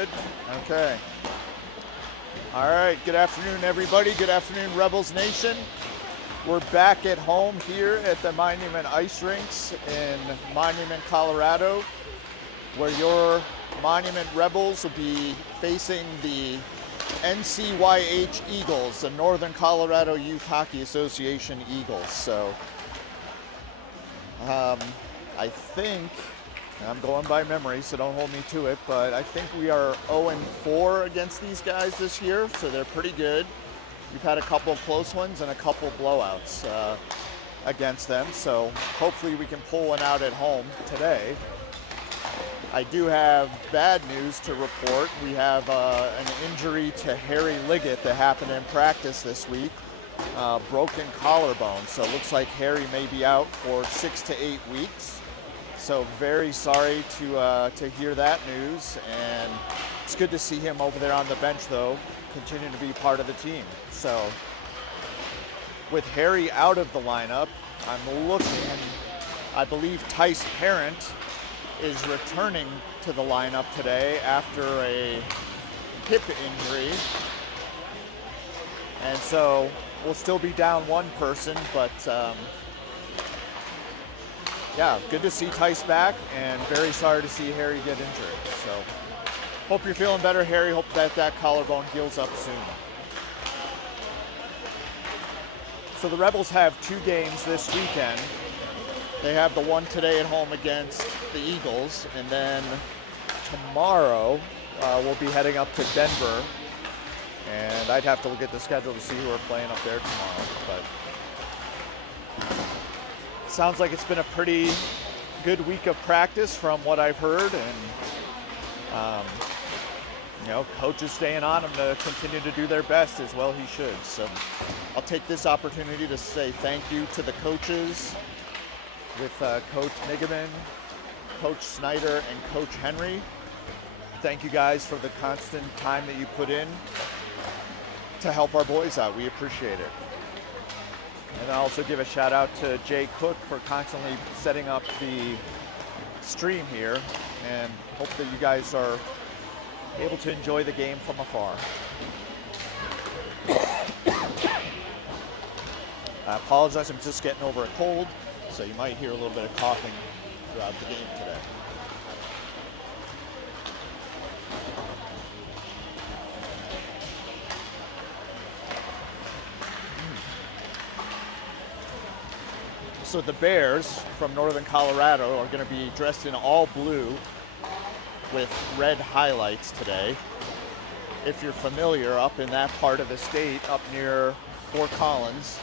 good? Okay. All right, good afternoon, everybody. Good afternoon, Rebels Nation. We're back at home here at the Monument Ice Rinks in Monument, Colorado, where your Monument Rebels will be facing the NCYH Eagles, the Northern Colorado Youth Hockey Association Eagles. So I think, I'm going by memory, so don't hold me to it, but I think we are 0-4 against these guys this year, so they're pretty good. We've had a couple of close ones and a couple blowouts against them, so hopefully we can pull one out at home today. I do have bad news to report. We have an injury to Harry Liggett that happened in practice this week, broken collarbone, so it looks like Harry may be out for 6 to 8 weeks. So very sorry to hear that news, and it's good to see him over there on the bench, though, continuing to be part of the team. So with Harry out of the lineup, I'm looking, I believe Tice Parent is returning to the lineup today after a hip injury. And so we'll still be down one person, but yeah, good to see Tice back, and very sorry to see Harry get injured. So hope you're feeling better, Harry. Hope that collarbone heals up soon. So the Rebels have 2 games this weekend. They have the one today at home against the Eagles, and then tomorrow we'll be heading up to Denver, and I'd have to look at the schedule to see who are playing up there tomorrow. But sounds like it's been a pretty good week of practice from what I've heard, and you know, coach is staying on them to continue to do their best as well. He should. So I'll take this opportunity to say thank you to the coaches, with Coach Nigaman, Coach Snyder, and Coach Henry. Thank you guys for the constant time that you put in to help our boys out. We appreciate it. And I also give a shout out to Jay Cook for constantly setting up the stream here, and hope that you guys are able to enjoy the game from afar. I apologize, I'm just getting over a cold, so you might hear a little bit of coughing throughout the game today. So the Bears from Northern Colorado are going to be dressed in all blue with red highlights today. If you're familiar, up in that part of the state, up near Fort Collins,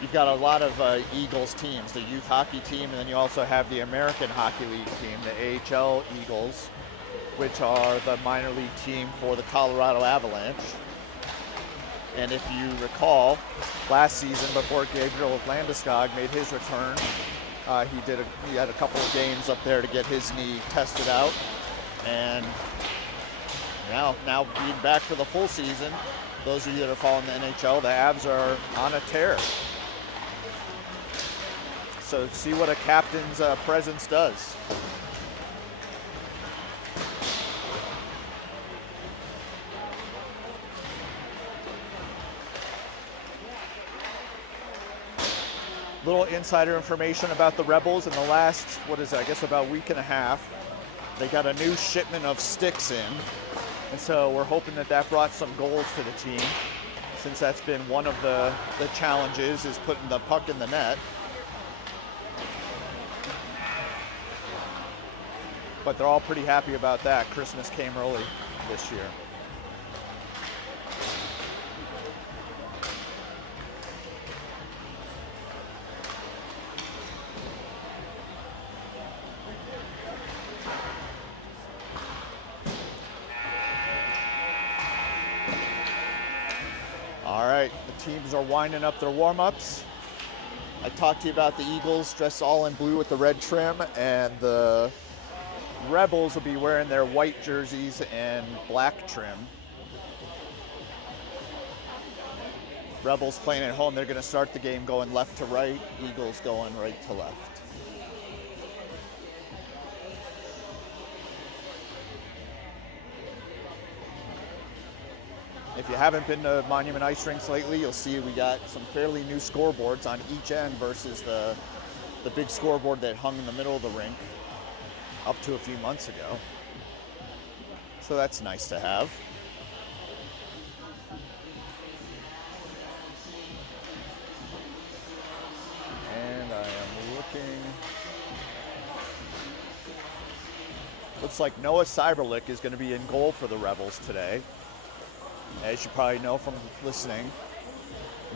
you've got a lot of Eagles teams, the youth hockey team, and then you also have the American Hockey League team, the AHL Eagles, which are the minor league team for the Colorado Avalanche. And if you recall, last season, before Gabriel Landeskog made his return, he had a couple of games up there to get his knee tested out. And now being back for the full season, those of you that are following the NHL, the Avs are on a tear. So see what a captain's presence does. Little insider information about the Rebels in the last, I guess about week and a half. They got a new shipment of sticks in, and so we're hoping that brought some goals to the team, since that's been one of the challenges, is putting the puck in the net. But they're all pretty happy about that. Christmas came early this year. All right, the teams are winding up their warm-ups. I talked to you about the Eagles dressed all in blue with the red trim, and the Rebels will be wearing their white jerseys and black trim. Rebels playing at home, they're going to start the game going left to right, Eagles going right to left. If you haven't been to Monument Ice Rinks lately, you'll see we got some fairly new scoreboards on each end versus the big scoreboard that hung in the middle of the rink up to a few months ago. So that's nice to have. And I am looking. Looks like Noah Cyberlick is going to be in goal for the Rebels today. As you probably know from listening,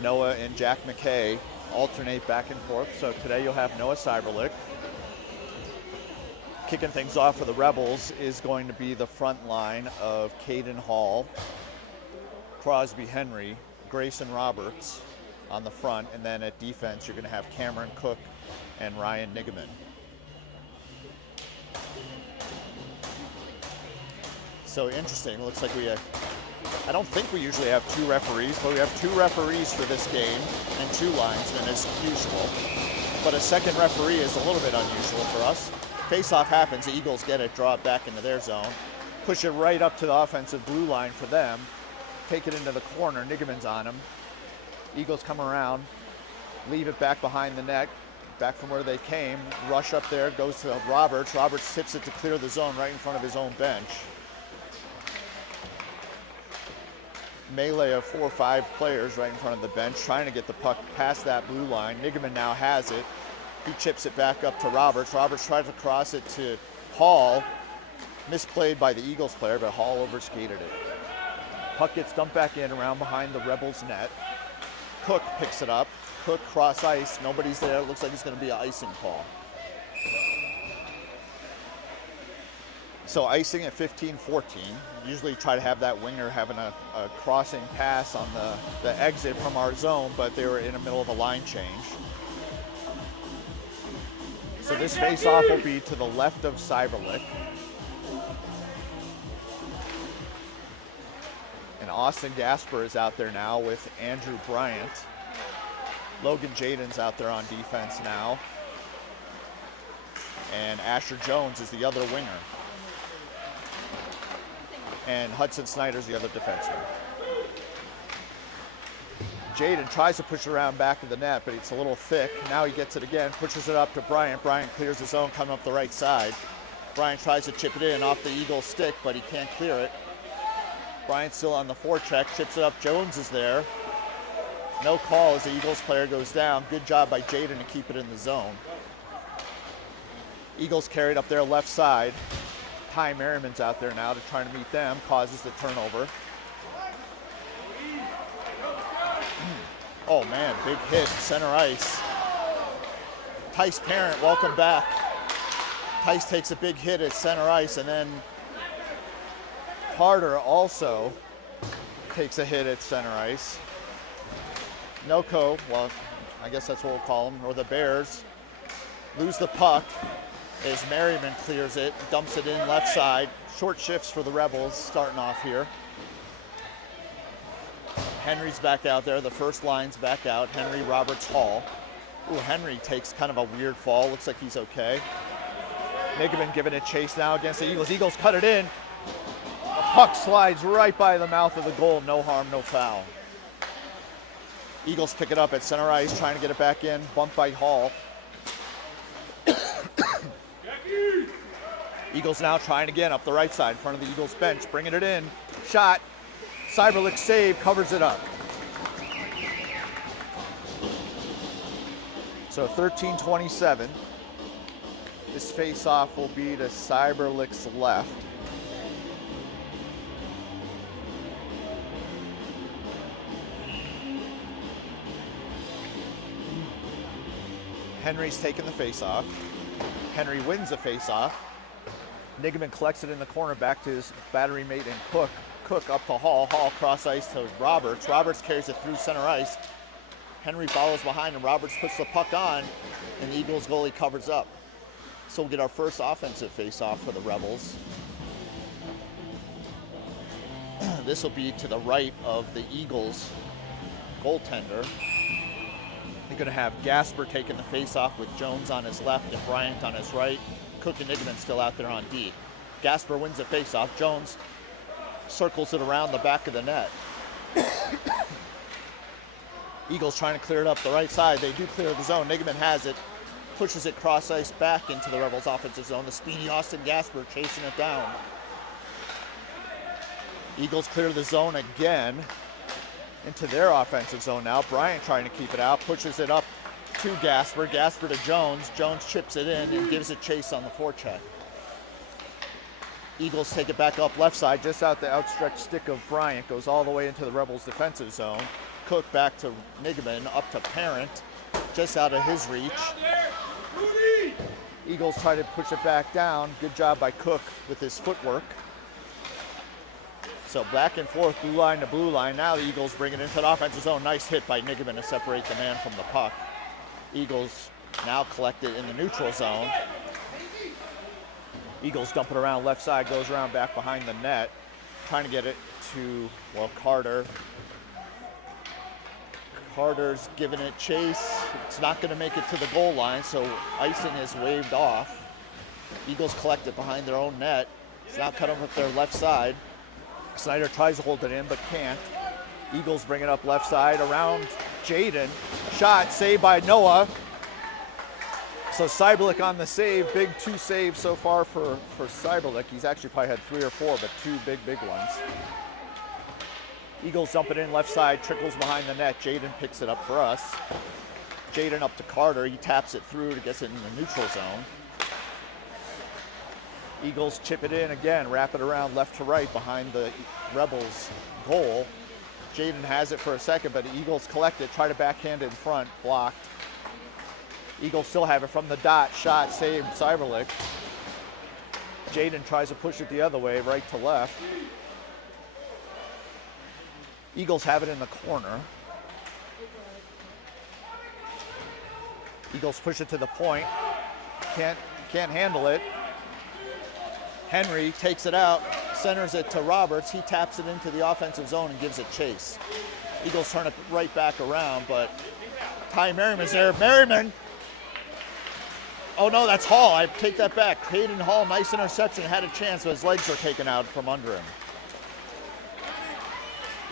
Noah and Jack McKay alternate back and forth. So today you'll have Noah Cyberlick. Kicking things off for the Rebels is going to be the front line of Caden Hall, Crosby Henry, Grayson Roberts on the front, and then at defense you're going to have Cameron Cook and Ryan Nigaman. So interesting. Looks like I don't think we usually have 2 referees, but we have 2 referees for this game and 2 linesmen as usual. But a second referee is a little bit unusual for us. Face-off happens, the Eagles get it, draw it back into their zone, push it right up to the offensive blue line for them, take it into the corner, Nigaman's on him. Eagles come around, leave it back behind the net, back from where they came, rush up there, goes to Roberts. Roberts tips it to clear the zone right in front of his own bench. Melee of 4 or 5 players right in front of the bench trying to get the puck past that blue line. Nigaman now has it. He chips it back up to Roberts. Roberts tries to cross it to Hall. Misplayed by the Eagles player, but Hall overskated it. Puck gets dumped back in around behind the Rebels net. Cook picks it up. Cook cross ice. Nobody's there. It looks like it's going to be an icing call. So icing at 15-14. Usually try to have that winger having a crossing pass on the exit from our zone, but they were in the middle of a line change. So this face-off will be to the left of Cyberlick. And Austin Gasper is out there now with Andrew Bryant. Logan Jaden's out there on defense now. And Asher Jones is the other winger. And Hudson Snyder's the other defenseman. Jaden tries to push it around back of the net, but it's a little thick. Now he gets it again, pushes it up to Bryant. Bryant clears his own, coming up the right side. Bryant tries to chip it in off the Eagles stick, but he can't clear it. Bryant's still on the forecheck, chips it up. Jones is there. No call as the Eagles player goes down. Good job by Jaden to keep it in the zone. Eagles carried up their left side. Ty Merriman's out there now to try to meet them, causes the turnover. Oh man, big hit, center ice. Tice Parent, welcome back. Tice takes a big hit at center ice, and then Carter also takes a hit at center ice. Noco, well, I guess that's what we'll call them, or the Bears, lose the puck as Merriman clears it, dumps it in left side. Short shifts for the Rebels starting off here. Henry's back out there. The first line's back out. Henry, Roberts, Hall. Ooh, Henry takes kind of a weird fall. Looks like he's okay. Nigaman giving it chase now against the Eagles. Eagles cut it in. The puck slides right by the mouth of the goal. No harm, no foul. Eagles pick it up at center ice, trying to get it back in. Bumped by Hall. Eagles now trying again up the right side in front of the Eagles bench. Bringing it in. Shot. Cyberlick save, covers it up. So 13-27. This face-off will be to Cyberlick's left. Henry's taking the face-off. Henry wins the face-off. Nigaman collects it in the corner back to his battery mate and Cook. Cook up to Hall. Hall cross ice to Roberts. Roberts carries it through center ice. Henry follows behind him. Roberts puts the puck on, and the Eagles goalie covers up. So we'll get our first offensive face-off for the Rebels. This will be to the right of the Eagles goaltender. They're going to have Gasper taking the face-off with Jones on his left and Bryant on his right. Cook and Nigaman still out there on D. Gasper wins the face-off. Jones circles it around the back of the net. Eagles trying to clear it up the right side. They do clear the zone. Nigaman has it, pushes it cross ice back into the Rebels offensive zone. The speedy Austin Gasper chasing it down. Eagles clear the zone again into their offensive zone now. Bryant trying to keep it out, pushes it up to Gasper. Gasper to Jones. Jones chips it in and gives it chase on the forecheck. Eagles take it back up left side, just out the outstretched stick of Bryant. Goes all the way into the Rebels defensive zone. Cook back to Nigaman, up to Parent, just out of his reach. Eagles try to push it back down. Good job by Cook with his footwork. So back and forth, blue line to blue line. Now the Eagles bring it into the offensive zone. Nice hit by Nigaman to separate the man from the puck. Eagles now collect it in the neutral zone. Eagles dump it around left side, goes around back behind the net. Trying to get it to, well, Carter. Carter's giving it chase. It's not going to make it to the goal line, so icing is waved off. Eagles collect it behind their own net. It's now cut over their left side. Snyder tries to hold it in, but can't. Eagles bring it up left side around Jaden. Shot, saved by Noah. So Cyberlick on the save. Big 2 saves so far for Cyberlick. He's actually probably had 3 or 4, but 2 big ones. Eagles dump it in left side, trickles behind the net. Jaden picks it up for us. Jaden up to Carter. He taps it through to get it in the neutral zone. Eagles chip it in again, wrap it around left to right behind the Rebels goal. Jaden has it for a second, but the Eagles collect it, try to backhand it in front, blocked. Eagles still have it from the dot, shot, saved, Cyberlick. Jaden tries to push it the other way, right to left. Eagles have it in the corner. Eagles push it to the point. Can't handle it. Henry takes it out, centers it to Roberts. He taps it into the offensive zone and gives it chase. Eagles turn it right back around, but Ty Merriman's there. Merriman! Oh no, that's Hall. I take that back. Hayden Hall, nice interception, had a chance, but his legs were taken out from under him.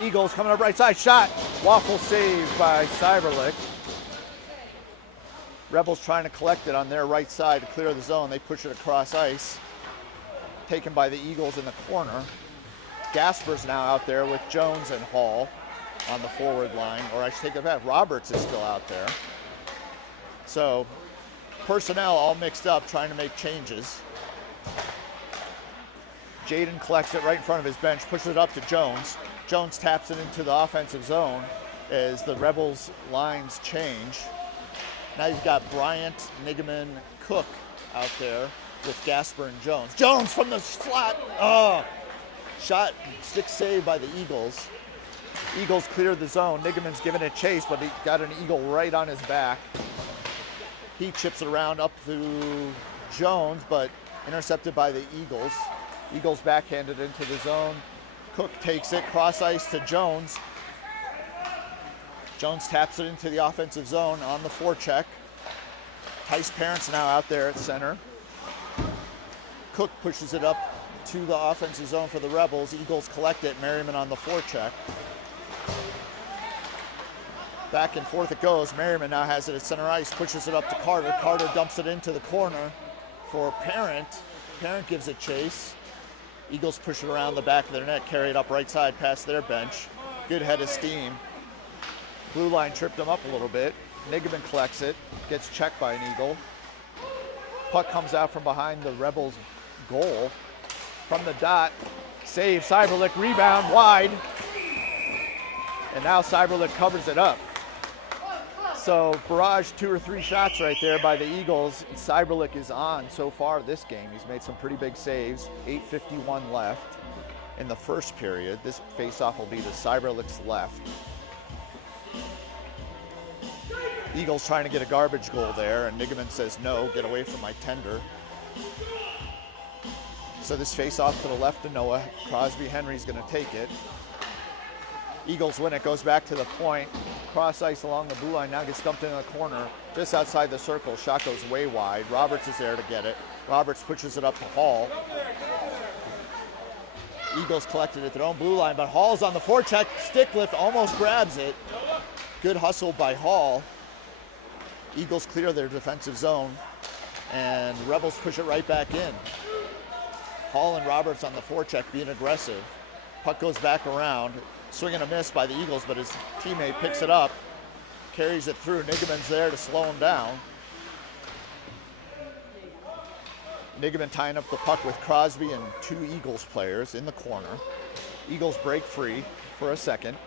Eagles coming up right side, shot. Waffle save by Cyberlick. Rebels trying to collect it on their right side to clear the zone. They push it across ice. Taken by the Eagles in the corner. Gasper's now out there with Jones and Hall on the forward line, or I should take it back. Roberts is still out there. So personnel all mixed up, trying to make changes. Jaden collects it right in front of his bench, pushes it up to Jones. Jones taps it into the offensive zone as the Rebels lines change. Now you've got Bryant, Nigaman, Cook out there with Gasper and Jones. Jones from the slot. Oh, shot, stick save by the Eagles. Eagles clear the zone. Nigaman's giving it chase, but he got an Eagle right on his back. He chips it around up to Jones, but intercepted by the Eagles. Eagles backhanded into the zone. Cook takes it, cross ice to Jones. Jones taps it into the offensive zone on the forecheck. Tice Parent's now out there at center. Cook pushes it up to the offensive zone for the Rebels. Eagles collect it, Merriman on the forecheck. Back and forth it goes. Merriman now has it at center ice, pushes it up to Carter. Carter dumps it into the corner for Parent. Parent gives it chase. Eagles push it around the back of their net, carry it up right side past their bench. Good head of steam. Blue line tripped them up a little bit. Nigaman collects it, gets checked by an Eagle. Puck comes out from behind the Rebels' goal. From the dot, save, Cyberlick, rebound, wide. And now Cyberlick covers it up. So barrage 2 or 3 shots right there by the Eagles. Cyberlick is on so far this game. He's made some pretty big saves. 8:51 left in the first period. This faceoff will be to Cyberlick's left. Eagles trying to get a garbage goal there, and Nigaman says, no, get away from my tender. So this faceoff to the left of Noah. Crosby Henry's going to take it. Eagles win it, goes back to the point. Cross ice along the blue line, now gets dumped into the corner, just outside the circle. Shot goes way wide. Roberts is there to get it. Roberts pushes it up to Hall. Eagles collected at their own blue line, but Hall's on the forecheck, stick lift, almost grabs it. Good hustle by Hall. Eagles clear their defensive zone, and Rebels push it right back in. Hall and Roberts on the forecheck being aggressive. Puck goes back around, swing and a miss by the Eagles, but his teammate picks it up, carries it through. Nigaman's there to slow him down. Nigaman tying up the puck with Crosby and 2 Eagles players in the corner. Eagles break free for a second.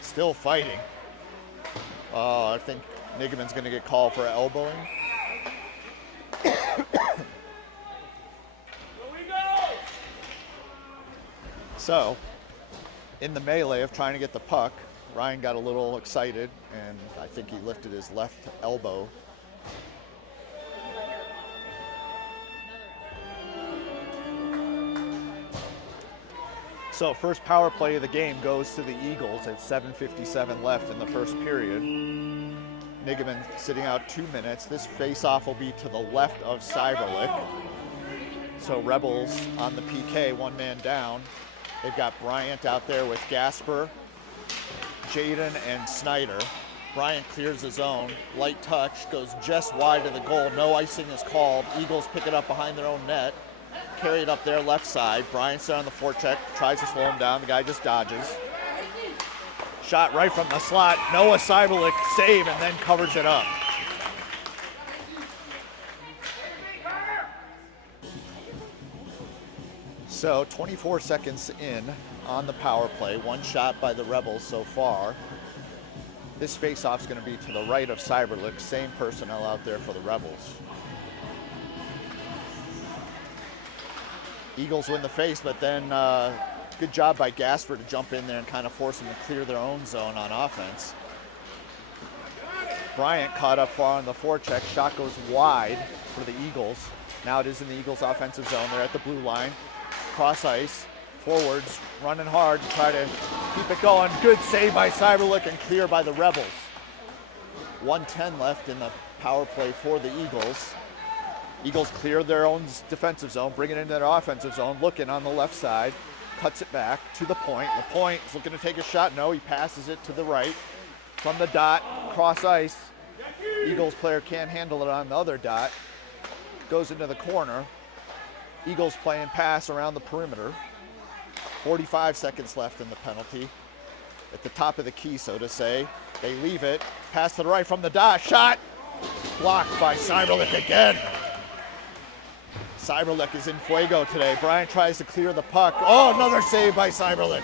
Still fighting. I think Nigaman's going to get called for elbowing. So, in the melee of trying to get the puck, Ryan got a little excited, and I think he lifted his left elbow. So first power play of the game goes to the Eagles at 7:57 left in the first period. Nigaman sitting out 2 minutes. This face-off will be to the left of Cyberlick. So Rebels on the PK, 1 man down. They've got Bryant out there with Gasper, Jaden, and Snyder. Bryant clears the zone. Light touch, goes just wide of the goal. No icing is called. Eagles pick it up behind their own net. Carry it up there left side. Bryant's there on the forecheck, tries to slow him down. The guy just dodges. Shot right from the slot. Noah Cyberlick save and then covers it up. So 24 seconds in on the power play. 1 shot by the Rebels so far. This face-off's going to be to the right of Cyberlick. Same personnel out there for the Rebels. Eagles win the face, but then good job by Gasper to jump in there and kind of force them to clear their own zone on offense. Bryant caught up far on the forecheck. Shot goes wide for the Eagles. Now it is in the Eagles' offensive zone. They're at the blue line. Cross ice. Forwards running hard to try to keep it going. Good save by Cyberlick and clear by the Rebels. 1:10 left in the power play for the Eagles. Eagles clear their own defensive zone, bring it into their offensive zone, looking on the left side, cuts it back to the point. The point is looking to take a shot. No, he passes it to the right. From the dot, cross ice. Eagles player can't handle it on the other dot. Goes into the corner. Eagles playing pass around the perimeter. 45 seconds left in the penalty. At the top of the key, so to say. They leave it. Pass to the right from the dot. Shot! Blocked by Cyberlick again. Cyberlick is in fuego today. Bryant tries to clear the puck. Oh, another save by Cyberlick.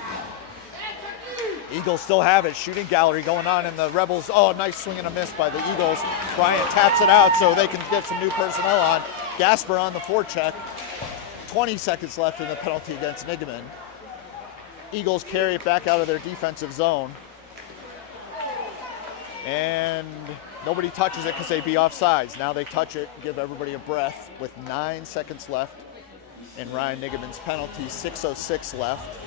Eagles still have it. Shooting gallery going on, and the Rebels, oh, nice swing and a miss by the Eagles. Bryant taps it out so they can get some new personnel on. Gasper on the forecheck. 20 seconds left in the penalty against Nigaman. Eagles carry it back out of their defensive zone. And nobody touches it because they'd be offsides. Now they touch it, give everybody a breath with 9 seconds left in Ryan Nigaman's penalty. 6:06 left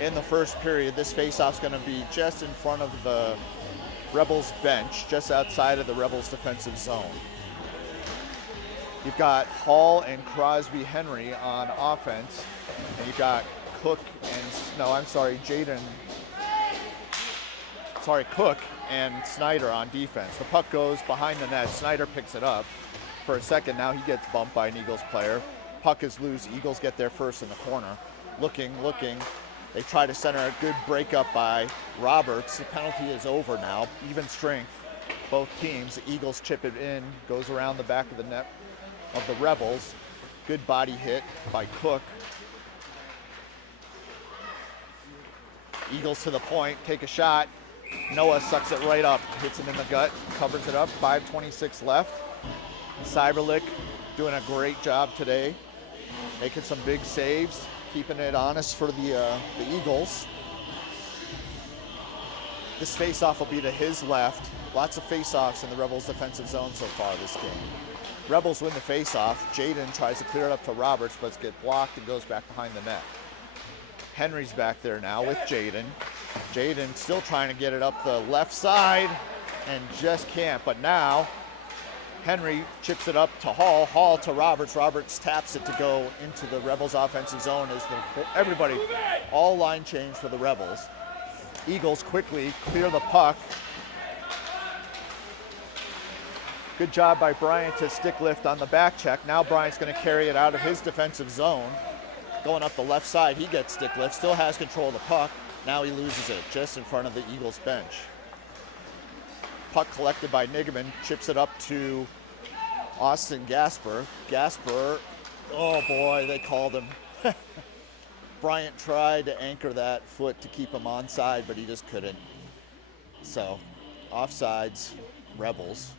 in the first period. This faceoff's going to be just in front of the Rebels bench, just outside of the Rebels defensive zone. You've got Hall and Crosby Henry on offense, and you've got Cook and Snyder on defense. The puck goes behind the net. Snyder picks it up for a second. Now he gets bumped by an Eagles player. Puck is loose. Eagles get there first in the corner. Looking. They try to center a good breakup by Roberts. The penalty is over now. Even strength, both teams. The Eagles chip it in, goes around the back of the net of the Rebels. Good body hit by Cook. Eagles to the point, take a shot. Noah sucks it right up, hits it in the gut, covers it up. 5:26 left. Cyberlick doing a great job today, making some big saves, keeping it honest for the Eagles. This faceoff will be to his left. Lots of faceoffs in the Rebels defensive zone so far this game. Rebels win the faceoff. Jaden tries to clear it up to Roberts, but gets blocked and goes back behind the net. Henry's back there now with Jaden. Jaden still trying to get it up the left side and just can't. But now Henry chips it up to Hall. Hall to Roberts. Roberts taps it to go into the Rebels offensive zone as everybody, all line change for the Rebels. Eagles quickly clear the puck. Good job by Bryant to stick lift on the back check. Now Bryant's going to carry it out of his defensive zone. Going up the left side, he gets stick lift, still has control of the puck. Now he loses it just in front of the Eagles bench. Puck collected by Nigaman, chips it up to Austin Gasper. Gasper, oh boy, they called him. Bryant tried to anchor that foot to keep him onside, but he just couldn't. So, offsides, Rebels.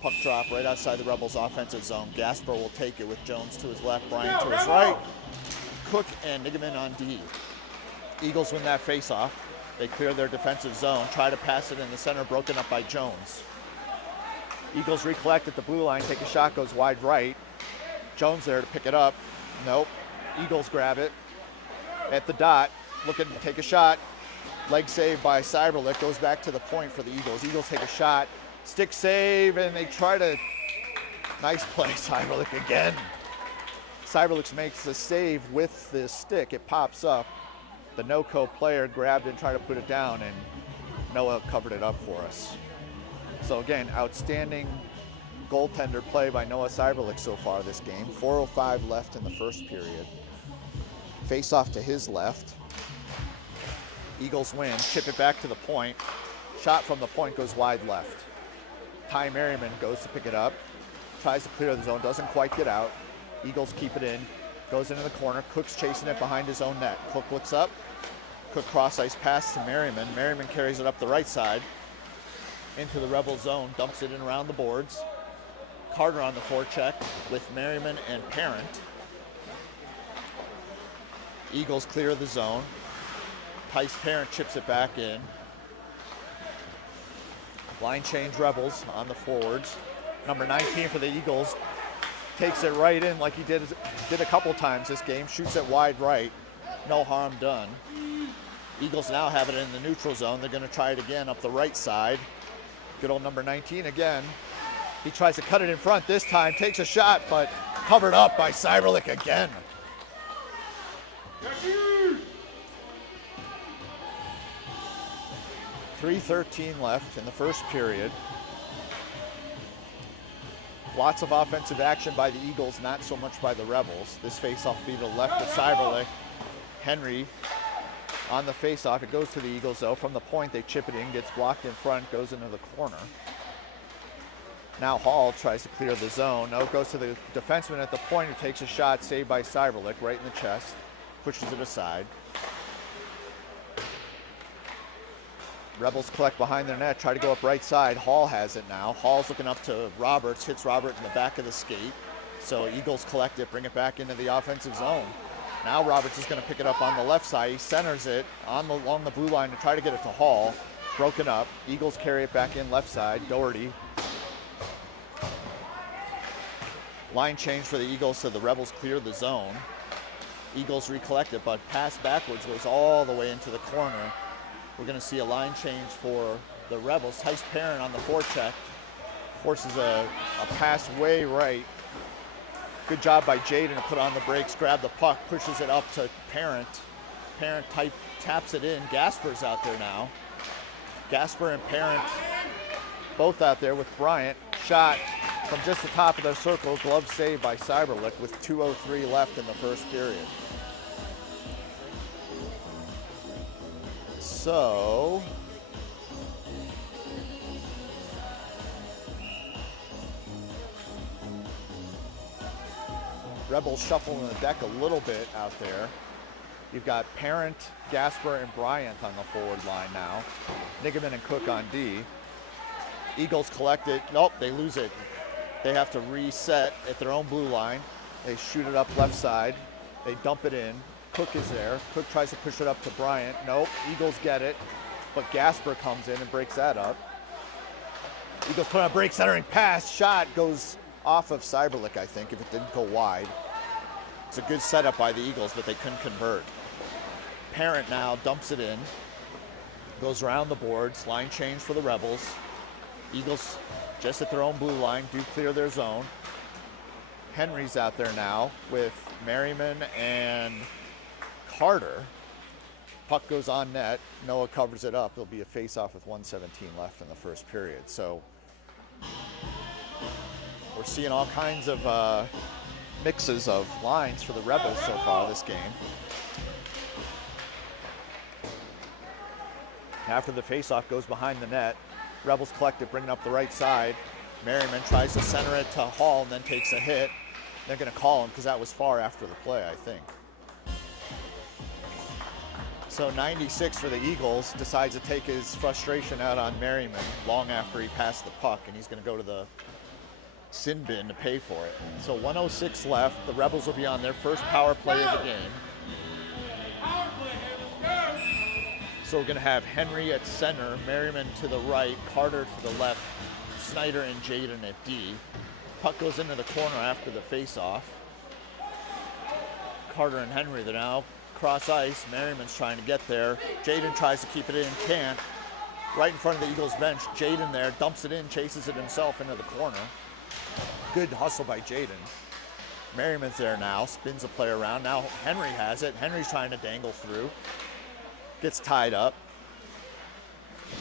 Puck drop right outside the Rebels' offensive zone. Gasper will take it with Jones to his left, Bryant to his right. Cook and Nigaman on D. Eagles win that face-off. They clear their defensive zone, try to pass it in the center, broken up by Jones. Eagles recollect at the blue line, take a shot, goes wide right. Jones there to pick it up. Nope. Eagles grab it. At the dot, looking to take a shot. Leg save by Cyberlick, goes back to the point for the Eagles. Eagles take a shot, stick save, and they try to, nice play, Cyberlick again. Cyberlick makes the save with the stick, it pops up. The no-co player grabbed it and tried to put it down, and Noah covered it up for us. So again, outstanding goaltender play by Noah Cyberlick so far this game. 4:05 left in the first period. Face off to his left. Eagles win, chip it back to the point. Shot from the point goes wide left. Ty Merriman goes to pick it up. Tries to clear the zone, doesn't quite get out. Eagles keep it in. Goes into the corner. Cook's chasing it behind his own net. Cook looks up. Cook cross ice pass to Merriman. Merriman carries it up the right side into the Rebel zone. Dumps it in around the boards. Carter on the forecheck with Merriman and Parent. Eagles clear the zone. Tice Parent chips it back in. Line change Rebels on the forwards. Number 19 for the Eagles takes it right in like he did a couple times this game. Shoots it wide right. No harm done. Eagles now have it in the neutral zone. They're going to try it again up the right side. Good old number 19 again. He tries to cut it in front this time. Takes a shot, but covered up by Cyberlick again. .313 left in the first period. Lots of offensive action by the Eagles, not so much by the Rebels. This faceoff will be to the left of Cyberlick. Henry on the faceoff. It goes to the Eagles though. From the point, they chip it in, gets blocked in front, goes into the corner. Now Hall tries to clear the zone. No, it goes to the defenseman at the point who takes a shot, saved by Cyberlick right in the chest. Pushes it aside. Rebels collect behind their net, try to go up right side. Hall has it now. Hall's looking up to Roberts, hits Robert in the back of the skate. So Eagles collect it, bring it back into the offensive zone. Now Roberts is going to pick it up on the left side. He centers it along the blue line to try to get it to Hall. Broken up. Eagles carry it back in left side. Doherty. Line change for the Eagles, so the Rebels clear the zone. Eagles recollect it, but pass backwards goes all the way into the corner. We're going to see a line change for the Rebels. Tice Parent on the forecheck. Forces a pass way right. Good job by Jaden to put on the brakes, grab the puck, pushes it up to Parent. Parent taps it in. Gasper's out there now. Gasper and Parent both out there with Bryant. Shot from just the top of their circle. Glove saved by Cyberlick with 2:03 left in the first period. So, Rebels shuffling the deck a little bit out there. You've got Parent, Gasper, and Bryant on the forward line now. Nigaman and Cook on D. Eagles collect it. Nope, they lose it. They have to reset at their own blue line. They shoot it up left side. They dump it in. Cook is there. Cook tries to push it up to Bryant. Nope, Eagles get it. But Gasper comes in and breaks that up. Eagles put on a break centering pass. Shot goes off of Cyberlick, I think, if it didn't go wide. It's a good setup by the Eagles, but they couldn't convert. Parent now dumps it in. Goes around the boards. Line change for the Rebels. Eagles just at their own blue line, do clear their zone. Henry's out there now with Merriman and Carter. Puck goes on net. Noah covers it up. There'll be a face-off with 1:17 left in the first period. So we're seeing all kinds of mixes of lines for the Rebels so far this game. After the face-off goes behind the net, Rebels collect it, bringing up the right side. Merriman tries to center it to Hall and then takes a hit. They're going to call him because that was far after the play, I think. So 96 for the Eagles decides to take his frustration out on Merriman long after he passed the puck, and he's going to go to the sin bin to pay for it. So 1:06 left. The Rebels will be on their first power play of the game. So we're going to have Henry at center, Merriman to the right, Carter to the left, Snyder and Jaden at D. Puck goes into the corner after the face-off. Carter and Henry, they're now cross ice. Merriman's trying to get there. Jaden tries to keep it in, can't. Right in front of the Eagles bench, Jaden there, dumps it in, chases it himself into the corner. Good hustle by Jaden. Merriman's there now, spins the play around. Now Henry has it. Henry's trying to dangle through. Gets tied up.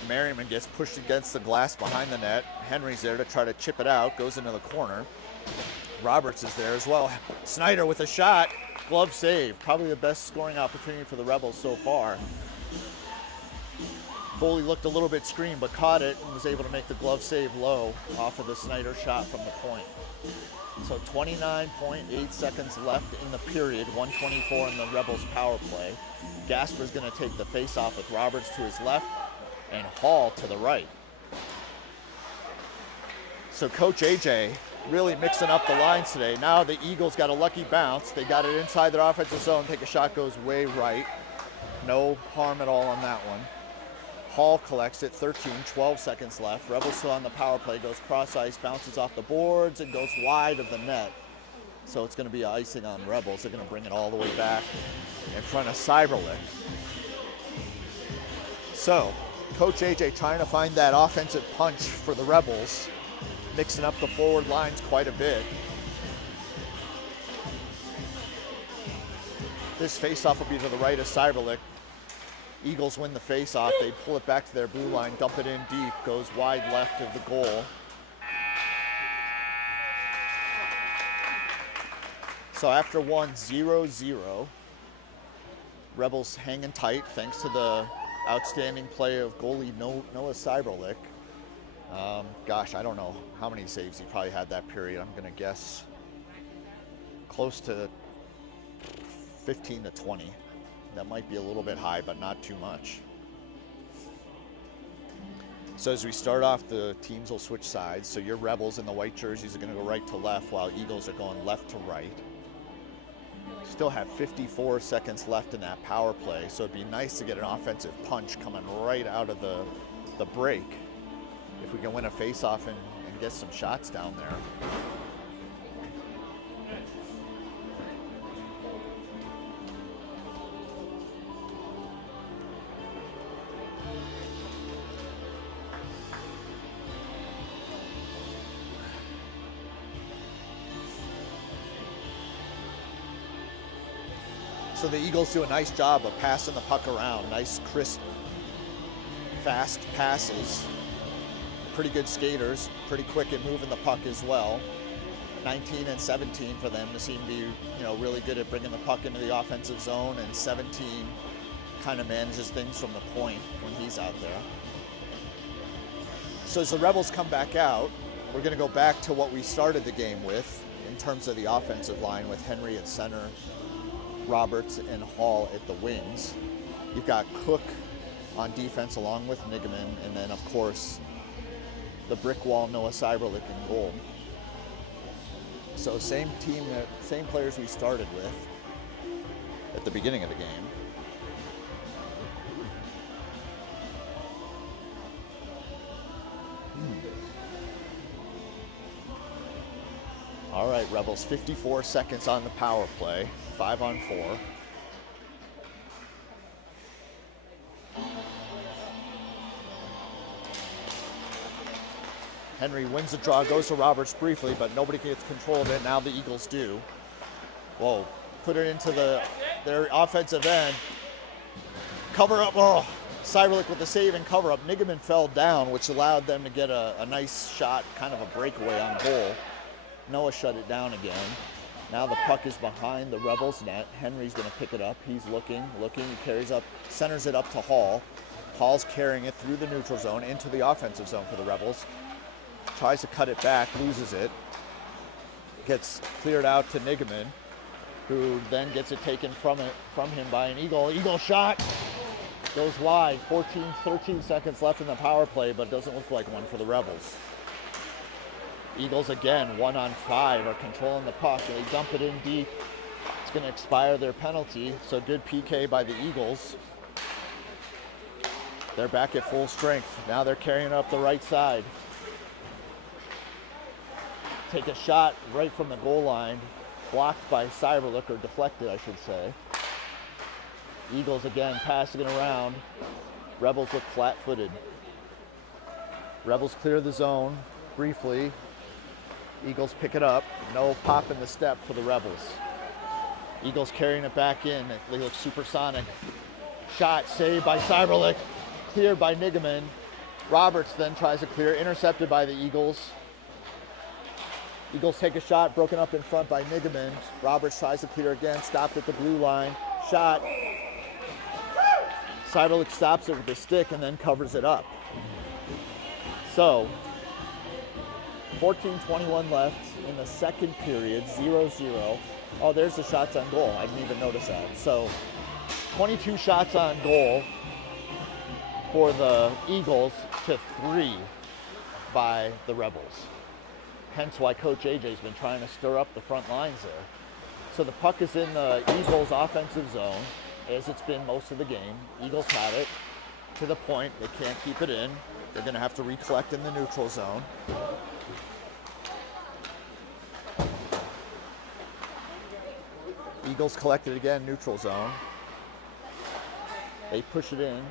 Merriman gets pushed against the glass behind the net. Henry's there to try to chip it out, goes into the corner. Roberts is there as well. Snyder with a shot, glove save. Probably the best scoring opportunity for the Rebels so far. Foley looked a little bit screened, but caught it and was able to make the glove save low off of the Snyder shot from the point. So 29.8 seconds left in the period, 1:24 in the Rebels power play. Gasper's going to take the face-off with Roberts to his left and Hall to the right. So Coach AJ really mixing up the lines today. Now the Eagles got a lucky bounce. They got it inside their offensive zone. Take a shot, goes way right. No harm at all on that one. Hall collects it, 12 seconds left. Rebels still on the power play, goes cross ice, bounces off the boards and goes wide of the net. So it's going to be icing on Rebels. They're going to bring it all the way back in front of Cyberlick. So Coach AJ trying to find that offensive punch for the Rebels, mixing up the forward lines quite a bit. This faceoff will be to the right of Cyberlick. Eagles win the faceoff. They pull it back to their blue line, dump it in deep, goes wide left of the goal. So after 1-0-0, Rebels hanging tight thanks to the outstanding play of goalie Noah Cyberlick. Gosh, I don't know how many saves he probably had that period. I'm going to guess close to 15 to 20. That might be a little bit high, but not too much. So as we start off, the teams will switch sides. So your Rebels in the white jerseys are going to go right to left, while Eagles are going left to right. Still have 54 seconds left in that power play, so it'd be nice to get an offensive punch coming right out of the break if we can win a face-off and get some shots down there. So the Eagles do a nice job of passing the puck around. Nice, crisp, fast passes. Pretty good skaters, pretty quick at moving the puck as well. 19 and 17 for them to seem to be, really good at bringing the puck into the offensive zone, and 17 kind of manages things from the point when he's out there. So as the Rebels come back out, we're going to go back to what we started the game with in terms of the offensive line, with Henry at center, Roberts and Hall at the wings. You've got Cook on defense along with Nigaman, and then of course the brick wall Noah Cyberlick in goal. So same team, same players we started with at the beginning of the game. All right, Rebels, 54 seconds on the power play, 5-on-4. Henry wins the draw, goes to Roberts briefly, but nobody gets control of it. Now the Eagles do. Whoa, put it into their offensive end. Cover up, oh, Cyberlick with the save and cover up. Nigaman fell down, which allowed them to get a nice shot, kind of a breakaway on goal. Noah shut it down again. Now the puck is behind the Rebels net. Henry's gonna pick it up. He's looking, he carries up, centers it up to Hall. Hall's carrying it through the neutral zone into the offensive zone for the Rebels. Tries to cut it back, loses it. Gets cleared out to Nigaman, who then gets it taken from him by an Eagle. Eagle shot goes wide. 13 seconds left in the power play, but it doesn't look like one for the Rebels. Eagles again, 1-on-5, are controlling the puck. They dump it in deep. It's going to expire their penalty, so good PK by the Eagles. They're back at full strength. Now they're carrying it up the right side. Take a shot right from the goal line, blocked by Cyberlick, or deflected, I should say. Eagles again passing it around. Rebels look flat-footed. Rebels clear the zone briefly. Eagles pick it up. No pop in the step for the Rebels. Eagles carrying it back in. They look supersonic. Shot saved by Cyberlick. Cleared by Nigaman. Roberts then tries to clear. Intercepted by the Eagles. Eagles take a shot. Broken up in front by Nigaman. Roberts tries to clear again. Stopped at the blue line. Shot. Cyberlick stops it with the stick and then covers it up. So, 14:21 left in the second period, 0-0. Oh, there's the shots on goal. I didn't even notice that. So, 22 shots on goal for the Eagles to 3 by the Rebels. Hence why Coach AJ's been trying to stir up the front lines there. So the puck is in the Eagles' offensive zone, as it's been most of the game. Eagles have it to the point they can't keep it in. They're going to have to recollect in the neutral zone. Eagles collect it again, neutral zone. They push it in,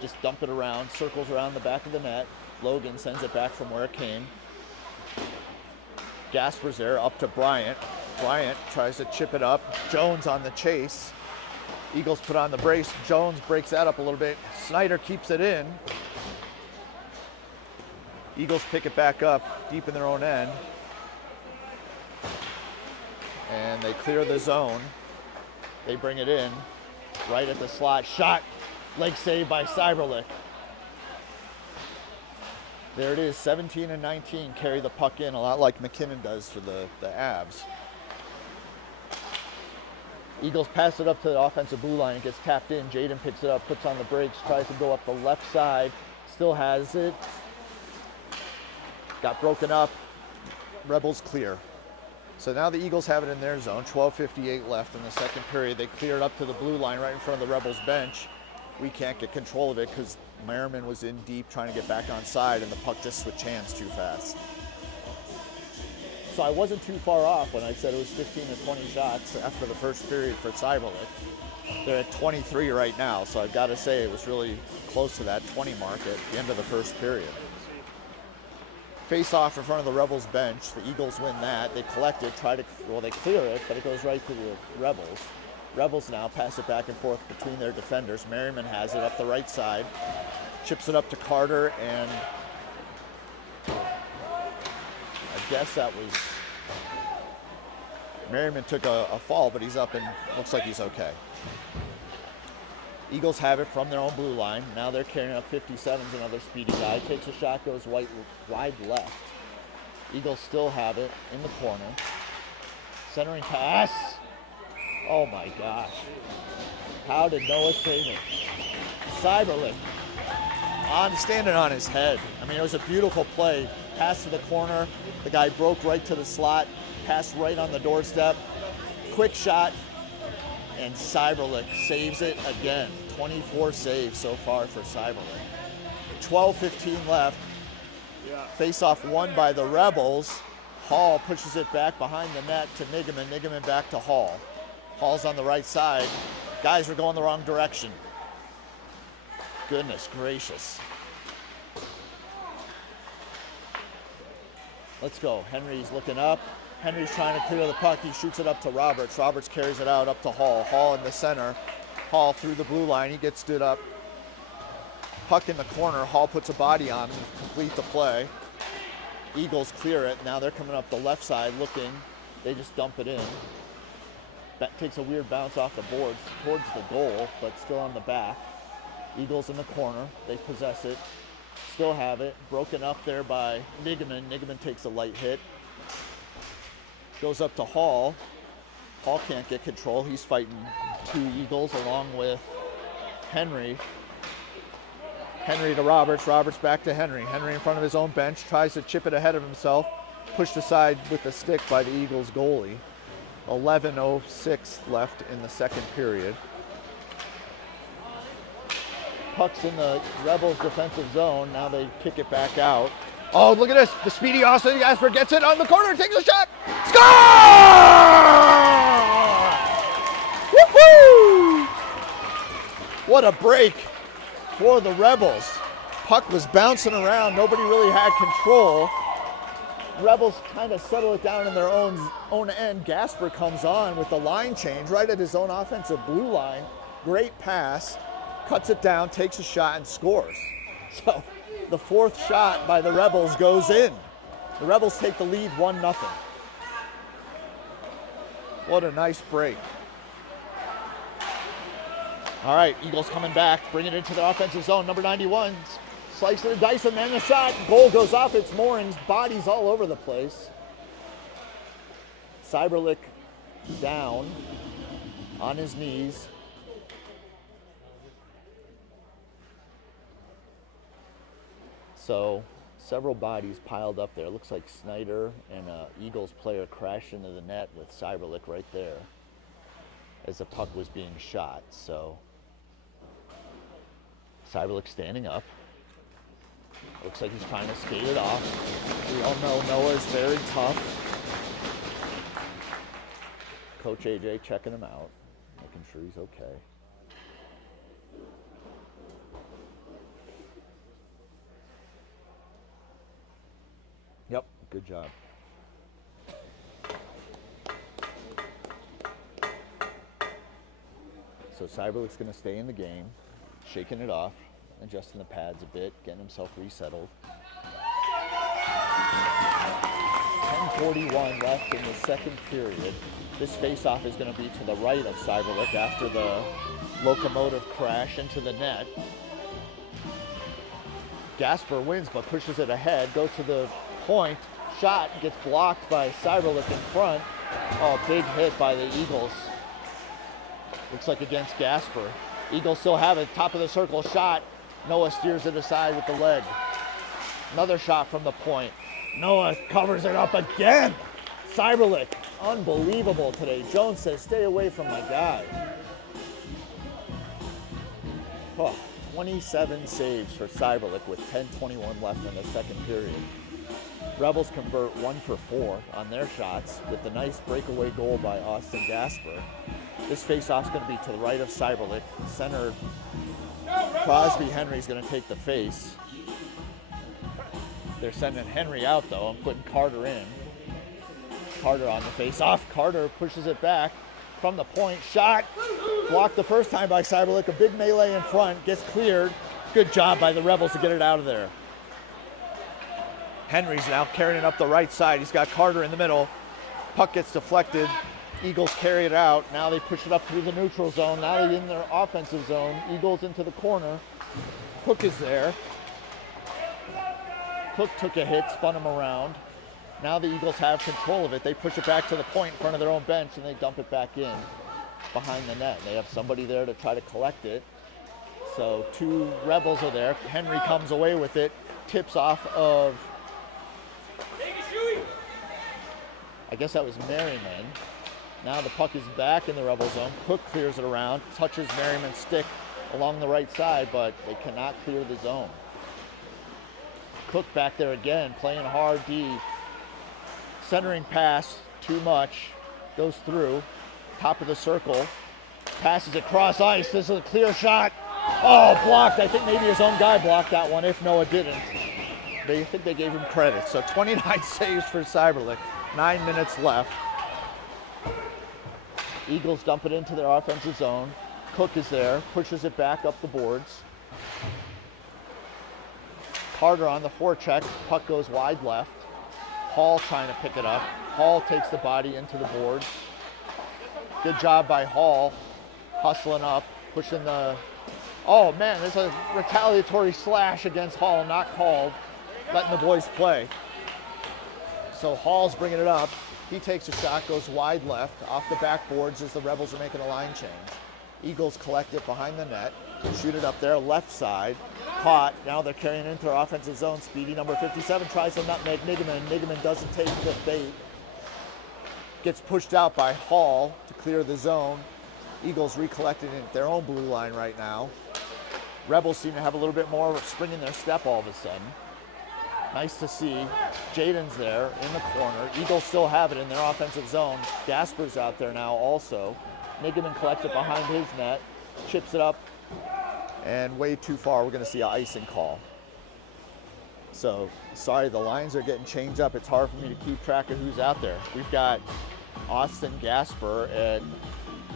just dump it around, circles around the back of the net. Logan sends it back from where it came. Gasper's there, up to Bryant. Bryant tries to chip it up. Jones on the chase. Eagles put on the brace. Jones breaks that up a little bit. Snyder keeps it in. Eagles pick it back up deep in their own end. And they clear the zone. They bring it in right at the slot. Shot, leg save by Cyberlick. There it is, 17 and 19 carry the puck in, a lot like McKinnon does for the Avs. Eagles pass it up to the offensive blue line. It gets tapped in. Jaden picks it up, puts on the brakes, tries to go up the left side. Still has it. Got broken up. Rebels clear. So now the Eagles have it in their zone. 12:58 left in the second period. They clear it up to the blue line right in front of the Rebels bench. We can't get control of it because Merriman was in deep trying to get back on side, and the puck just switched hands too fast. So I wasn't too far off when I said it was 15 to 20 shots after the first period for Cyberlick. They're at 23 right now, so I've got to say it was really close to that 20 mark at the end of the first period. Face off in front of the Rebels bench. The Eagles win that. They collect it, they clear it, but it goes right to the Rebels. Rebels now pass it back and forth between their defenders. Merriman has it up the right side, chips it up to Carter, and I guess that was, Merriman took a fall, but he's up and looks like he's okay. Eagles have it from their own blue line. Now they're carrying up 57's another speedy guy. Takes a shot, goes wide left. Eagles still have it in the corner. Centering pass. Oh my gosh. How did Noah save it? Cyberlick standing on his head. I mean, it was a beautiful play. Pass to the corner. The guy broke right to the slot. Passed right on the doorstep. Quick shot. And Cyberlick saves it again. 24 saves so far for Cyberlick. 12:15 left. Face-off won by the Rebels. Hall pushes it back behind the net to Nigaman. Nigaman back to Hall. Hall's on the right side. Guys are going the wrong direction. Goodness gracious. Let's go. Henry's looking up. Henry's trying to clear the puck. He shoots it up to Roberts. Roberts carries it out up to Hall. Hall in the center. Hall through the blue line. He gets stood up. Puck in the corner. Hall puts a body on him to complete the play. Eagles clear it. Now they're coming up the left side looking. They just dump it in. That takes a weird bounce off the boards towards the goal, but still on the back. Eagles in the corner. They possess it. Still have it. Broken up there by Nigaman. Nigaman takes a light hit. Goes up to Hall. Hall can't get control. He's fighting two Eagles along with Henry. Henry to Roberts. Roberts back to Henry. Henry in front of his own bench. Tries to chip it ahead of himself. Pushed aside with the stick by the Eagles goalie. 11:06 left in the second period. Puck's in the Rebels defensive zone. Now they kick it back out. Oh, look at this. The speedy Austin Gasper gets it on the corner, takes a shot. Score! Woo-hoo! What a break for the Rebels. Puck was bouncing around. Nobody really had control. Rebels kind of settle it down in their own end. Gasper comes on with the line change right at his own offensive blue line. Great pass. Cuts it down, takes a shot, and scores. So the fourth shot by the Rebels goes in. The Rebels take the lead 1-0. What a nice break. All right, Eagles coming back, bringing it into the offensive zone. Number 91 slices the dice and then the shot. Goal goes off its moorings. Bodies all over the place. Cyberlick down on his knees. So several bodies piled up there. Looks like Snyder and an Eagles player crashed into the net with Cyberlick right there as the puck was being shot. So Cyberlick standing up. Looks like he's trying to skate it off. We all know Noah's very tough. Coach AJ checking him out, making sure he's okay. Yep, good job. So Cyberlick's going to stay in the game, shaking it off, adjusting the pads a bit, getting himself resettled. 10:41 left in the second period. This face-off is going to be to the right of Cyberlick after the locomotive crash into the net. Gasper wins but pushes it ahead, goes to the point, shot, gets blocked by Cyberlick in front. Oh, big hit by the Eagles. Looks like against Gasper. Eagles still have it, top of the circle shot. Noah steers it aside with the leg. Another shot from the point. Noah covers it up again. Cyberlick, unbelievable today. Jones says, stay away from my guy. Oh, 27 saves for Cyberlick with 10:21 left in the second period. Rebels convert 1 for 4 on their shots with the nice breakaway goal by Austin Gasper. This face-off's going to be to the right of Cyberlick. Center Crosby Henry's going to take the face. They're sending Henry out though and putting Carter in. Carter on the face-off. Carter pushes it back from the point. Shot blocked the first time by Cyberlick. A big melee in front. Gets cleared. Good job by the Rebels to get it out of there. Henry's now carrying it up the right side. He's got Carter in the middle. Puck gets deflected. Eagles carry it out. Now they push it up through the neutral zone. Now they're in their offensive zone. Eagles into the corner. Cook is there. Cook took a hit, spun him around. Now the Eagles have control of it. They push it back to the point in front of their own bench and they dump it back in behind the net. They have somebody there to try to collect it. So two Rebels are there. Henry comes away with it. Tips off of, I guess that was Merriman. Now the puck is back in the Rebel zone. Cook clears it around, touches Merriman's stick along the right side, but they cannot clear the zone. Cook back there again, playing hard D. Centering pass, too much, goes through, top of the circle, passes across ice. This is a clear shot. Oh, blocked. I think maybe his own guy blocked that one if Noah didn't. they think they gave him credit. So 29 saves for Cyberlick, 9 minutes left. Eagles dump it into their offensive zone. Cook is there, pushes it back up the boards. Carter on the forecheck, puck goes wide left. Hall trying to pick it up. Hall takes the body into the boards. Good job by Hall, hustling up, pushing the, oh man, there's a retaliatory slash against Hall, not called, letting the boys play. So Hall's bringing it up. He takes a shot, goes wide left, off the backboards as the Rebels are making a line change. Eagles collect it behind the net, shoot it up there, left side, caught. Now they're carrying it into their offensive zone. Speedy number 57 tries to nutmeg Nigaman. Nigaman doesn't take the bait. Gets pushed out by Hall to clear the zone. Eagles recollecting it at their own blue line right now. Rebels seem to have a little bit more spring in their step all of a sudden. Nice to see. Jaden's there in the corner. Eagles still have it in their offensive zone. Gasper's out there now also. Nigaman collects it behind his net, chips it up, and way too far. We're going to see an icing call. So, sorry, the lines are getting changed up. It's hard for me to keep track of who's out there. We've got Austin Gasper and,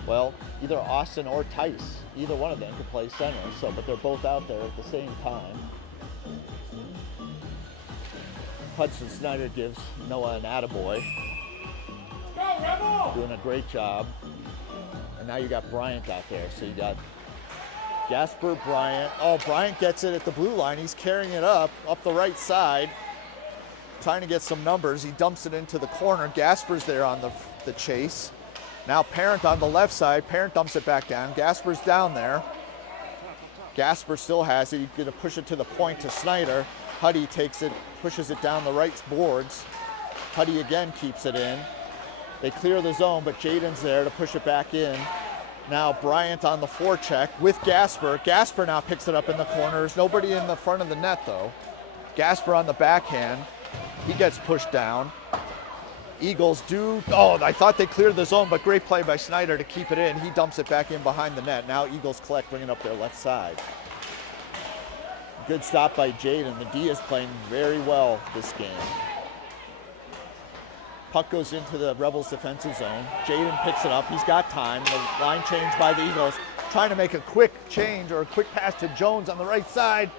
well, either Austin or Tice. Either one of them could play center, but they're both out there at the same time. Hudson Snyder gives Noah an attaboy. Doing a great job. And now you got Bryant out there. So you got Gasper, Bryant. Oh, Bryant gets it at the blue line. He's carrying it up the right side, trying to get some numbers. He dumps it into the corner. Gasper's there on the chase. Now Parent on the left side. Parent dumps it back down. Gasper's down there. Gasper still has it. He's going to push it to the point to Snyder. Huddy takes it, pushes it down the right boards. Huddy again keeps it in. They clear the zone, but Jaden's there to push it back in. Now Bryant on the forecheck with Gasper. Gasper now picks it up in the corners. Nobody in the front of the net though. Gasper on the backhand. He gets pushed down. Eagles I thought they cleared the zone, but great play by Snyder to keep it in. He dumps it back in behind the net. Now Eagles collect, bringing up their left side. Good stop by Jaden. The D is playing very well this game. Puck goes into the Rebels defensive zone. Jaden picks it up. He's got time. The line change by the Eagles. Trying to make a quick change or a quick pass to Jones on the right side.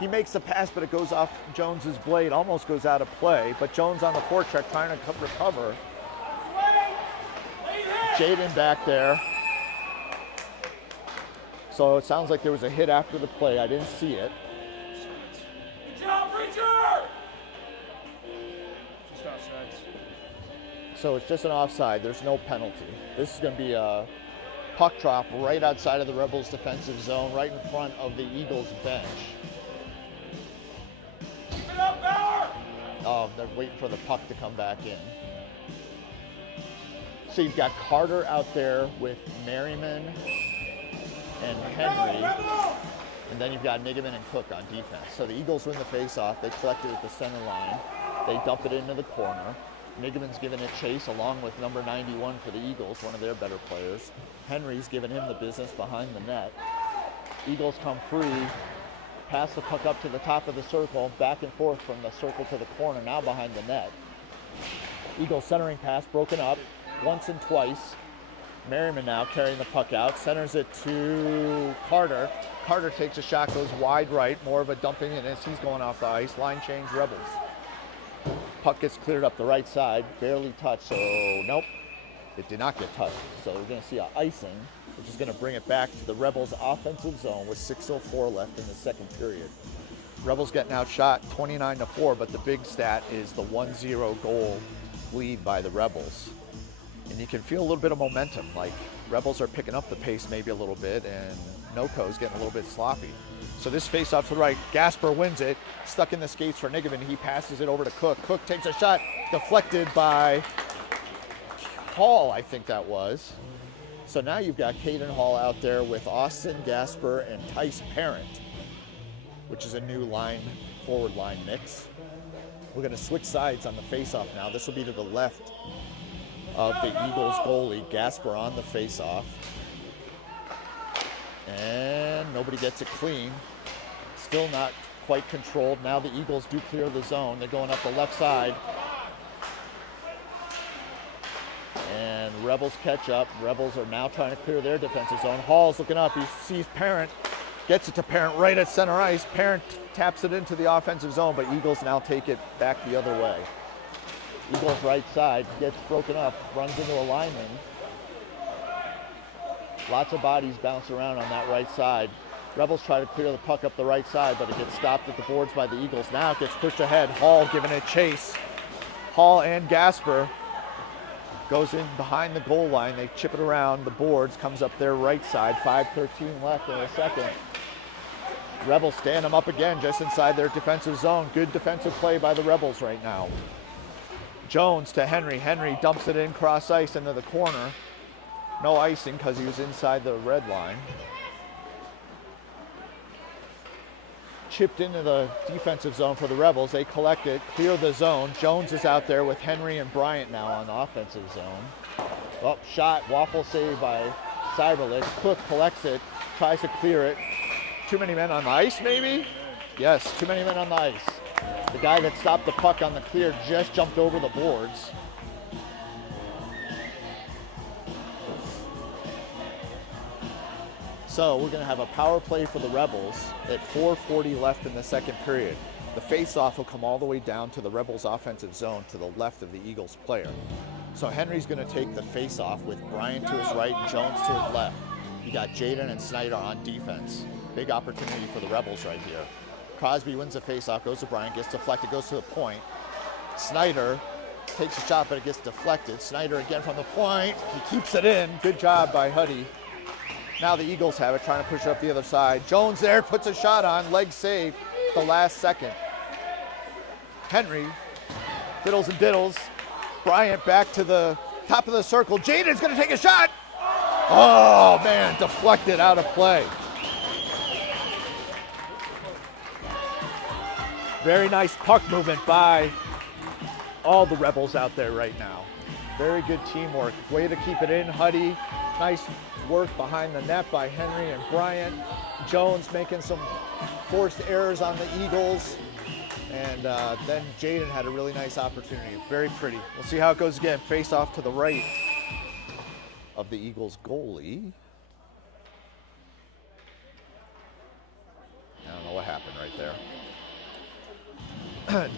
He makes the pass, but it goes off Jones's blade. Almost goes out of play. But Jones on the forecheck trying to recover. Jaden back there. So it sounds like there was a hit after the play. I didn't see it. Good job, Richard! Just offside. So it's just an offside. There's no penalty. This is going to be a puck drop right outside of the Rebels' defensive zone, right in front of the Eagles' bench. Keep it up, Bauer! Oh, they're waiting for the puck to come back in. So you've got Carter out there with Merriman and Henry, and then you've got Nigaman and Cook on defense. So the Eagles win the face-off. They collect it at the center line. They dump it into the corner. Nigaman's giving it chase along with number 91 for the Eagles, one of their better players. Henry's giving him the business behind the net. Eagles come free, pass the puck up to the top of the circle, back and forth from the circle to the corner, now behind the net. Eagles centering pass broken up once and twice. Merriman now carrying the puck out, centers it to Carter. Carter takes a shot, goes wide right, more of a dumping in as he's going off the ice. Line change, Rebels. Puck gets cleared up the right side, barely touched, so nope, it did not get touched. So we're going to see an icing, which is going to bring it back to the Rebels' offensive zone with 6:04 left in the second period. Rebels getting outshot 29-4, but the big stat is the 1-0 goal lead by the Rebels. And you can feel a little bit of momentum, like Rebels are picking up the pace maybe a little bit, and Noco's getting a little bit sloppy. So this face-off to the right, Gasper wins it, stuck in the skates for Nigaman. He passes it over to Cook. Cook takes a shot, deflected by Hall, I think that was. So now you've got Caden Hall out there with Austin Gasper and Tice Parent, which is a new forward line mix. We're going to switch sides on the face-off now. This will be to the left of the Eagles goalie. Gasper on the face-off. And nobody gets it clean. Still not quite controlled. Now the Eagles do clear the zone. They're going up the left side. And Rebels catch up. Rebels are now trying to clear their defensive zone. Hall's looking up. He sees Parent. Gets it to Parent right at center ice. Parent taps it into the offensive zone, but Eagles now take it back the other way. Eagles right side gets broken up, runs into a lineman. Lots of bodies bounce around on that right side. Rebels try to clear the puck up the right side, but it gets stopped at the boards by the Eagles. Now it gets pushed ahead. Hall giving it chase. Hall and Gasper goes in behind the goal line. They chip it around the boards, comes up their right side. 5:13 left in the second. Rebels stand them up again just inside their defensive zone. Good defensive play by the Rebels right now. Jones to Henry. Henry dumps it in cross ice into the corner. No icing because he was inside the red line. Chipped into the defensive zone for the Rebels. They collect it, clear the zone. Jones is out there with Henry and Bryant now on the offensive zone. Oh, shot, waffle save by Cyberlick. Cook collects it, tries to clear it. Too many men on the ice, maybe? Yes, too many men on the ice. The guy that stopped the puck on the clear just jumped over the boards. So we're going to have a power play for the Rebels at 4:40 left in the second period. The face-off will come all the way down to the Rebels' offensive zone to the left of the Eagles player. So Henry's going to take the face-off with Bryant to his right and Jones to his left. You got Jaden and Snyder on defense. Big opportunity for the Rebels right here. Crosby wins the face-off, goes to Bryant, gets deflected, goes to the point. Snyder takes a shot, but it gets deflected. Snyder again from the point. He keeps it in. Good job by Huddy. Now the Eagles have it, trying to push it up the other side. Jones there, puts a shot on, leg save the last second. Henry fiddles and diddles. Bryant back to the top of the circle. Jaden's gonna take a shot. Oh man, deflected out of play. Very nice puck movement by all the Rebels out there right now. Very good teamwork. Way to keep it in, Huddy. Nice work behind the net by Henry and Bryant. Jones making some forced errors on the Eagles. And then Jaden had a really nice opportunity. Very pretty. We'll see how it goes again. Face off to the right of the Eagles goalie. I don't know what happened right there.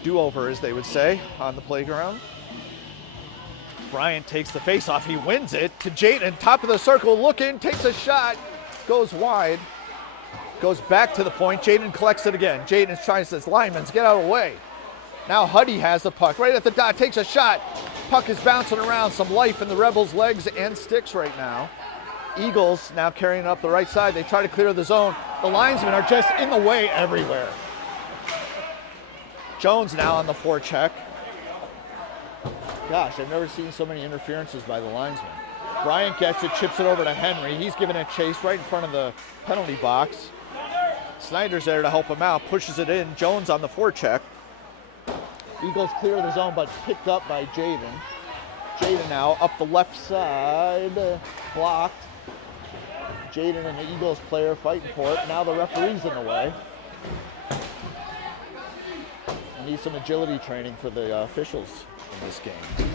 Do-over, as they would say, on the playground. Bryant takes the face-off. He wins it to Jaden. Top of the circle, looking, takes a shot, goes wide, goes back to the point. Jaden collects it again. Jaden's trying to say, linemen, get out of the way. Now Huddy has the puck right at the dot, takes a shot. Puck is bouncing around. Some life in the Rebels' legs and sticks right now. Eagles now carrying it up the right side. They try to clear the zone. The linesmen are just in the way everywhere. Jones now on the forecheck. Gosh, I've never seen so many interferences by the linesman. Bryant gets it, chips it over to Henry. He's giving it chase right in front of the penalty box. Snyder's there to help him out, pushes it in. Jones on the forecheck. Eagles clear the zone, but picked up by Jaden. Jaden now up the left side, blocked. Jaden and the Eagles player fighting for it. Now the referee's in the way. We need some agility training for the officials in this game.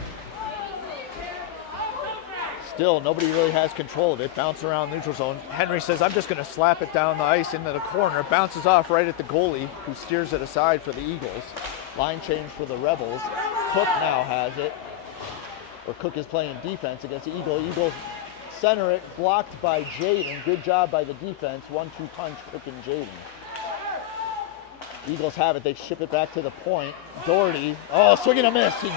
Still, nobody really has control of it. Bounce around neutral zone. Henry says, I'm just going to slap it down the ice into the corner. Bounces off right at the goalie, who steers it aside for the Eagles. Line change for the Rebels. Cook now has it. Or Cook is playing defense against the Eagle. Eagles center it, blocked by Jaden. Good job by the defense. 1-2 punch, Cook and Jaden. Eagles have it. They ship it back to the point. Doherty, oh, swing and a miss. He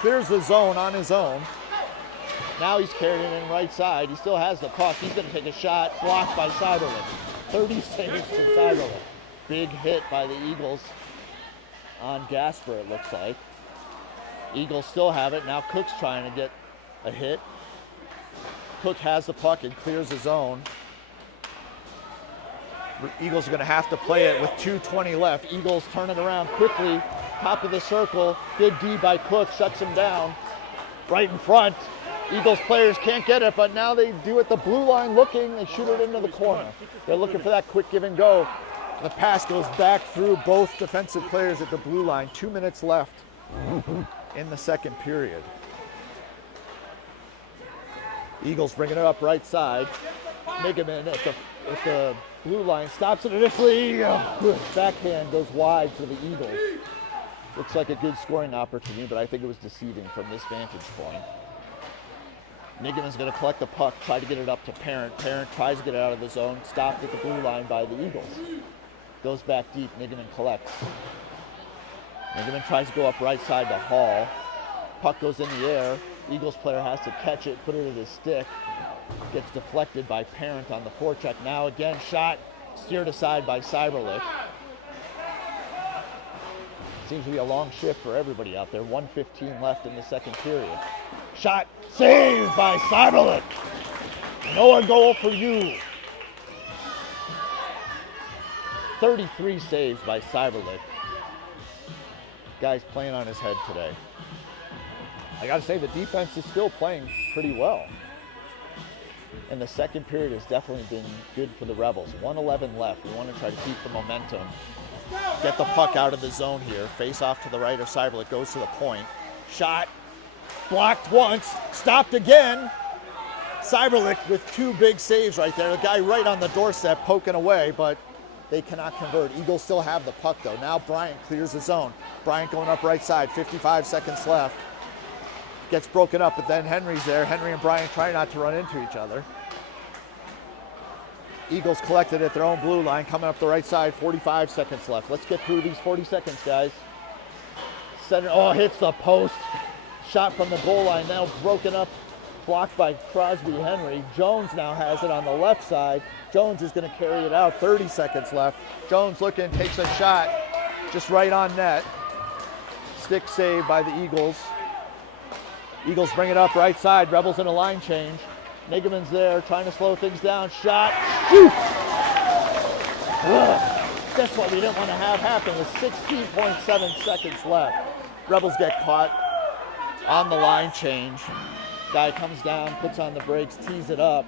clears the zone on his own. Now he's carrying it in right side. He still has the puck. He's going to take a shot. Blocked by Cyberlick. 30 saves for Cyberlick. Big hit by the Eagles on Gasper, it looks like. Eagles still have it. Now Cook's trying to get a hit. Cook has the puck and clears the zone. Eagles are going to have to play it with 2:20 left. Eagles turn it around quickly. Top of the circle. Good D by Cook. Shuts him down. Right in front. Eagles players can't get it, but now they do it the blue line looking. They shoot it into the corner. They're looking for that quick give and go. The pass goes back through both defensive players at the blue line. 2 minutes left in the second period. Eagles bringing it up right side. Nigaman at the blue line stops it initially. Backhand goes wide for the Eagles. Looks like a good scoring opportunity, but I think it was deceiving from this vantage point. Nigaman's going to collect the puck, try to get it up to Parent. Parent tries to get it out of the zone, stopped at the blue line by the Eagles. Goes back deep, Nigaman collects. Nigaman tries to go up right side to Hall. Puck goes in the air. Eagles player has to catch it, put it at his stick. Gets deflected by Parent on the forecheck. Now again, shot steered aside by Cyberlick. Seems to be a long shift for everybody out there. 1:15 left in the second period. Shot saved by Cyberlick. No goal for you. 33 saves by Cyberlick. Guy's playing on his head today. I gotta say, the defense is still playing pretty well. And the second period has definitely been good for the Rebels. 1:11 left. We want to try to keep the momentum. Get the puck out of the zone here. Face off to the right of Cyberlick. Goes to the point. Shot. Blocked once. Stopped again. Cyberlick with 2 big saves right there. The guy right on the doorstep poking away, but they cannot convert. Eagles still have the puck though. Now Bryant clears the zone. Bryant going up right side. 55 seconds left. Gets broken up, but then Henry's there. Henry and Bryant try not to run into each other. Eagles collected at their own blue line, coming up the right side, 45 seconds left. Let's get through these 40 seconds, guys. Center, oh, hits the post. Shot from the goal line, now broken up, blocked by Crosby Henry. Jones now has it on the left side. Jones is gonna carry it out, 30 seconds left. Jones looking, takes a shot, just right on net. Stick save by the Eagles. Eagles bring it up right side, Rebels in a line change. Nigaman's there, trying to slow things down. Shot. Shoot! That's what we didn't want to have happen with 16.7 seconds left. Rebels get caught on the line change. Guy comes down, puts on the brakes, tees it up,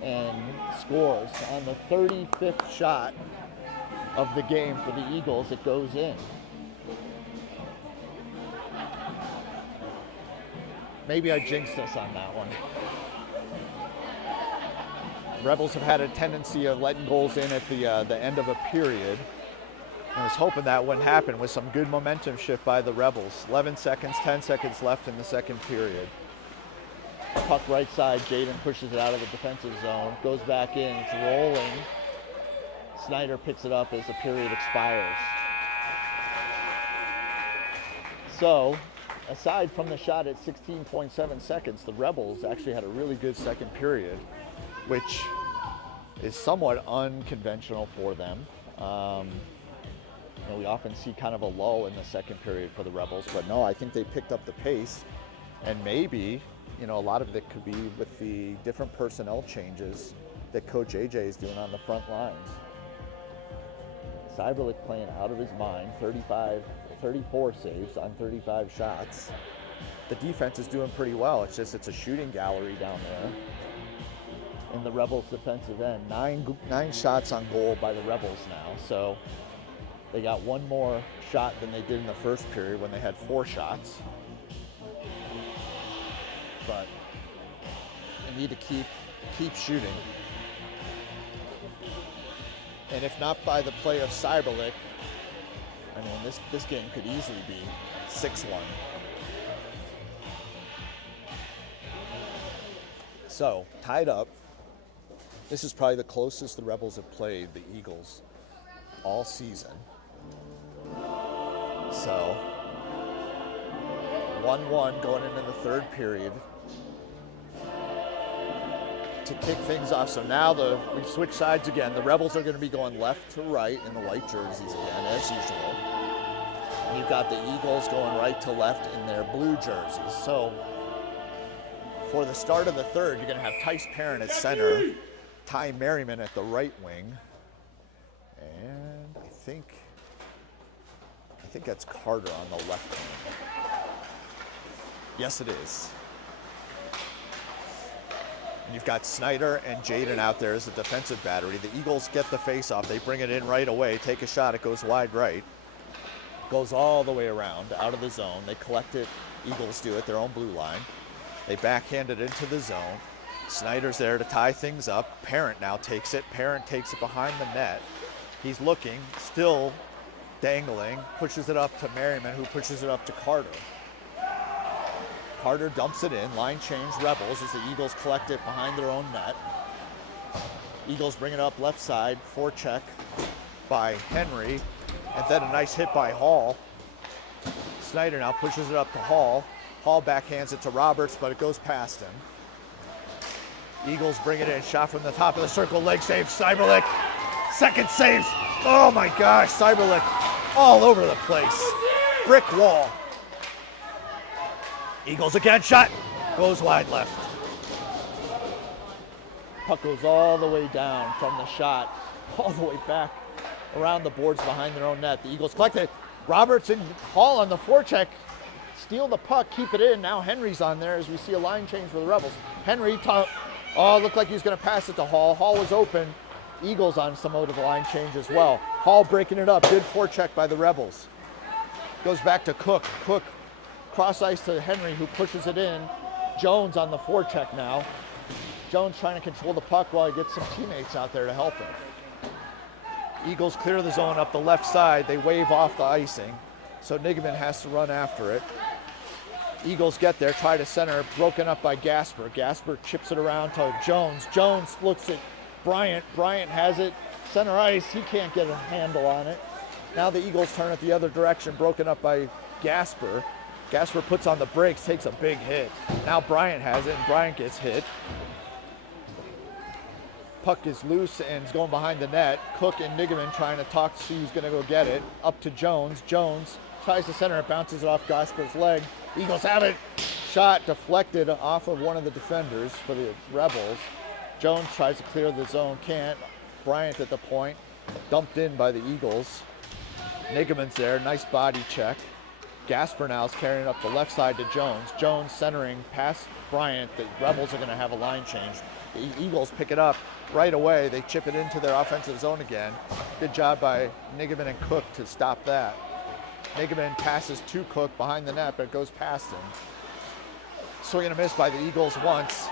and scores. On the 35th shot of the game for the Eagles, it goes in. Maybe I jinxed us on that one. Rebels have had a tendency of letting goals in at the end of a period. I was hoping that wouldn't happen with some good momentum shift by the Rebels. 11 seconds, 10 seconds left in the second period. Puck right side, Jaden pushes it out of the defensive zone, goes back in, it's rolling. Snyder picks it up as the period expires. So, aside from the shot at 16.7 seconds, the Rebels actually had a really good second period, which is somewhat unconventional for them. We often see kind of a lull in the second period for the Rebels, but no, I think they picked up the pace, and maybe, a lot of it could be with the different personnel changes that Coach AJ is doing on the front lines. Cyberlick playing out of his mind, 34 saves on 35 shots. The defense is doing pretty well. It's just, it's a shooting gallery down there in the Rebels defensive end. Nine shots on goal by the Rebels now. So they got one more shot than they did in the first period when they had 4 shots. But they need to keep shooting. And if not by the play of Cyberlick, I mean, this game could easily be 6-1. So, tied up. This is probably the closest the Rebels have played the Eagles all season. So, 1-1 going into the third period to kick things off. So now we've switched sides again. The Rebels are going to be going left to right in the white jerseys again, as usual. And you've got the Eagles going right to left in their blue jerseys. So for the start of the third, you're going to have Tice Parent at center, Ty Merriman at the right wing, and I think that's Carter on the left wing. Yes, it is. You've got Snyder and Jaden out there as the defensive battery. The Eagles get the face-off. They bring it in right away, take a shot. It goes wide right. Goes all the way around, out of the zone. They collect it. Eagles do it, their own blue line. They backhand it into the zone. Snyder's there to tie things up. Parent now takes it. Parent takes it behind the net. He's looking, still dangling, pushes it up to Merriman, who pushes it up to Carter. Carter dumps it in, line change, Rebels, as the Eagles collect it behind their own net. Eagles bring it up left side, forecheck by Henry, and then a nice hit by Hall. Snyder now pushes it up to Hall. Hall backhands it to Roberts, but it goes past him. Eagles bring it in, shot from the top of the circle, leg save, Cyberlick, second save. Oh my gosh, Cyberlick all over the place. Brick wall. Eagles again, shot, goes wide left. Puck goes all the way down from the shot, all the way back around the boards behind their own net. The Eagles collect it. Roberts and Hall on the forecheck, steal the puck, keep it in. Now Henry's on there as we see a line change for the Rebels. Henry, looked like he was gonna pass it to Hall. Hall was open. Eagles on some mode of a line change as well. Hall breaking it up, good forecheck by the Rebels. Goes back to Cook. Cook cross ice to Henry, who pushes it in. Jones on the forecheck now. Jones trying to control the puck while he gets some teammates out there to help him. Eagles clear the zone up the left side. They wave off the icing, so Nigaman has to run after it. Eagles get there, try to center, broken up by Gasper. Gasper chips it around to Jones. Jones looks at Bryant. Bryant has it, center ice. He can't get a handle on it. Now the Eagles turn it the other direction, broken up by Gasper. Gasper puts on the brakes, takes a big hit. Now Bryant has it, and Bryant gets hit. Puck is loose and is going behind the net. Cook and Nigaman trying to talk to see who's going to go get it. Up to Jones. Jones tries to center it, bounces it off Gasper's leg. Eagles have it. Shot deflected off of one of the defenders for the Rebels. Jones tries to clear the zone, can't. Bryant at the point, dumped in by the Eagles. Nigaman's there, nice body check. Gasper now is carrying it up the left side to Jones. Jones centering past Bryant. The Rebels are going to have a line change. The Eagles pick it up right away. They chip it into their offensive zone again. Good job by Nigaman and Cook to stop that. Nigaman passes to Cook behind the net, but it goes past him. Swing and a miss by the Eagles once,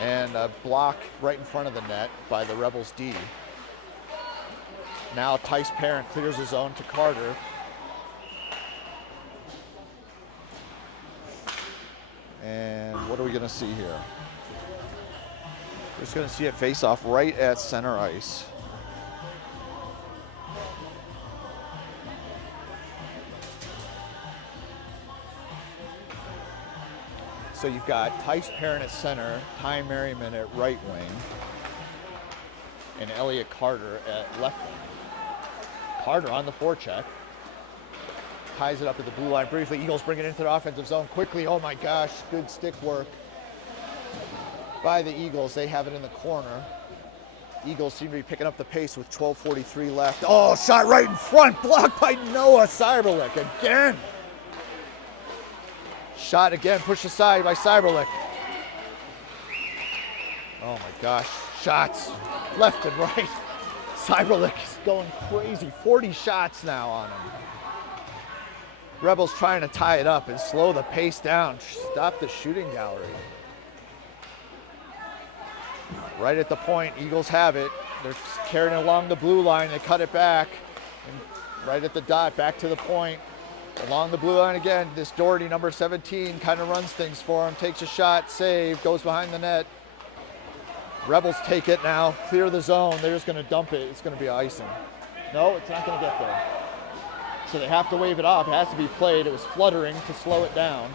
and a block right in front of the net by the Rebels D. Now Tice Parent clears his zone to Carter. And what are we going to see here? We're just going to see it face off right at center ice. So you've got Tice Parent at center, Ty Merriman at right wing, and Elliot Carter at left wing. Carter on the forecheck. Ties it up at the blue line briefly. Eagles bring it into the offensive zone quickly. Oh my gosh, good stick work by the Eagles. They have it in the corner. Eagles seem to be picking up the pace with 12:43 left. Oh, shot right in front, blocked by Noah Cyberlick again. Shot again, pushed aside by Cyberlick. Oh my gosh, shots left and right. Cyberlick is going crazy, 40 shots now on him. Rebels trying to tie it up and slow the pace down. Stop the shooting gallery. Right at the point, Eagles have it. They're carrying it along the blue line. They cut it back. And right at the dot, back to the point. Along the blue line again. This Doherty, number 17, kind of runs things for him. Takes a shot, save, goes behind the net. Rebels take it now, clear the zone. They're just going to dump it. It's going to be icing. No, it's not going to get there. So they have to wave it off. It has to be played. It was fluttering to slow it down.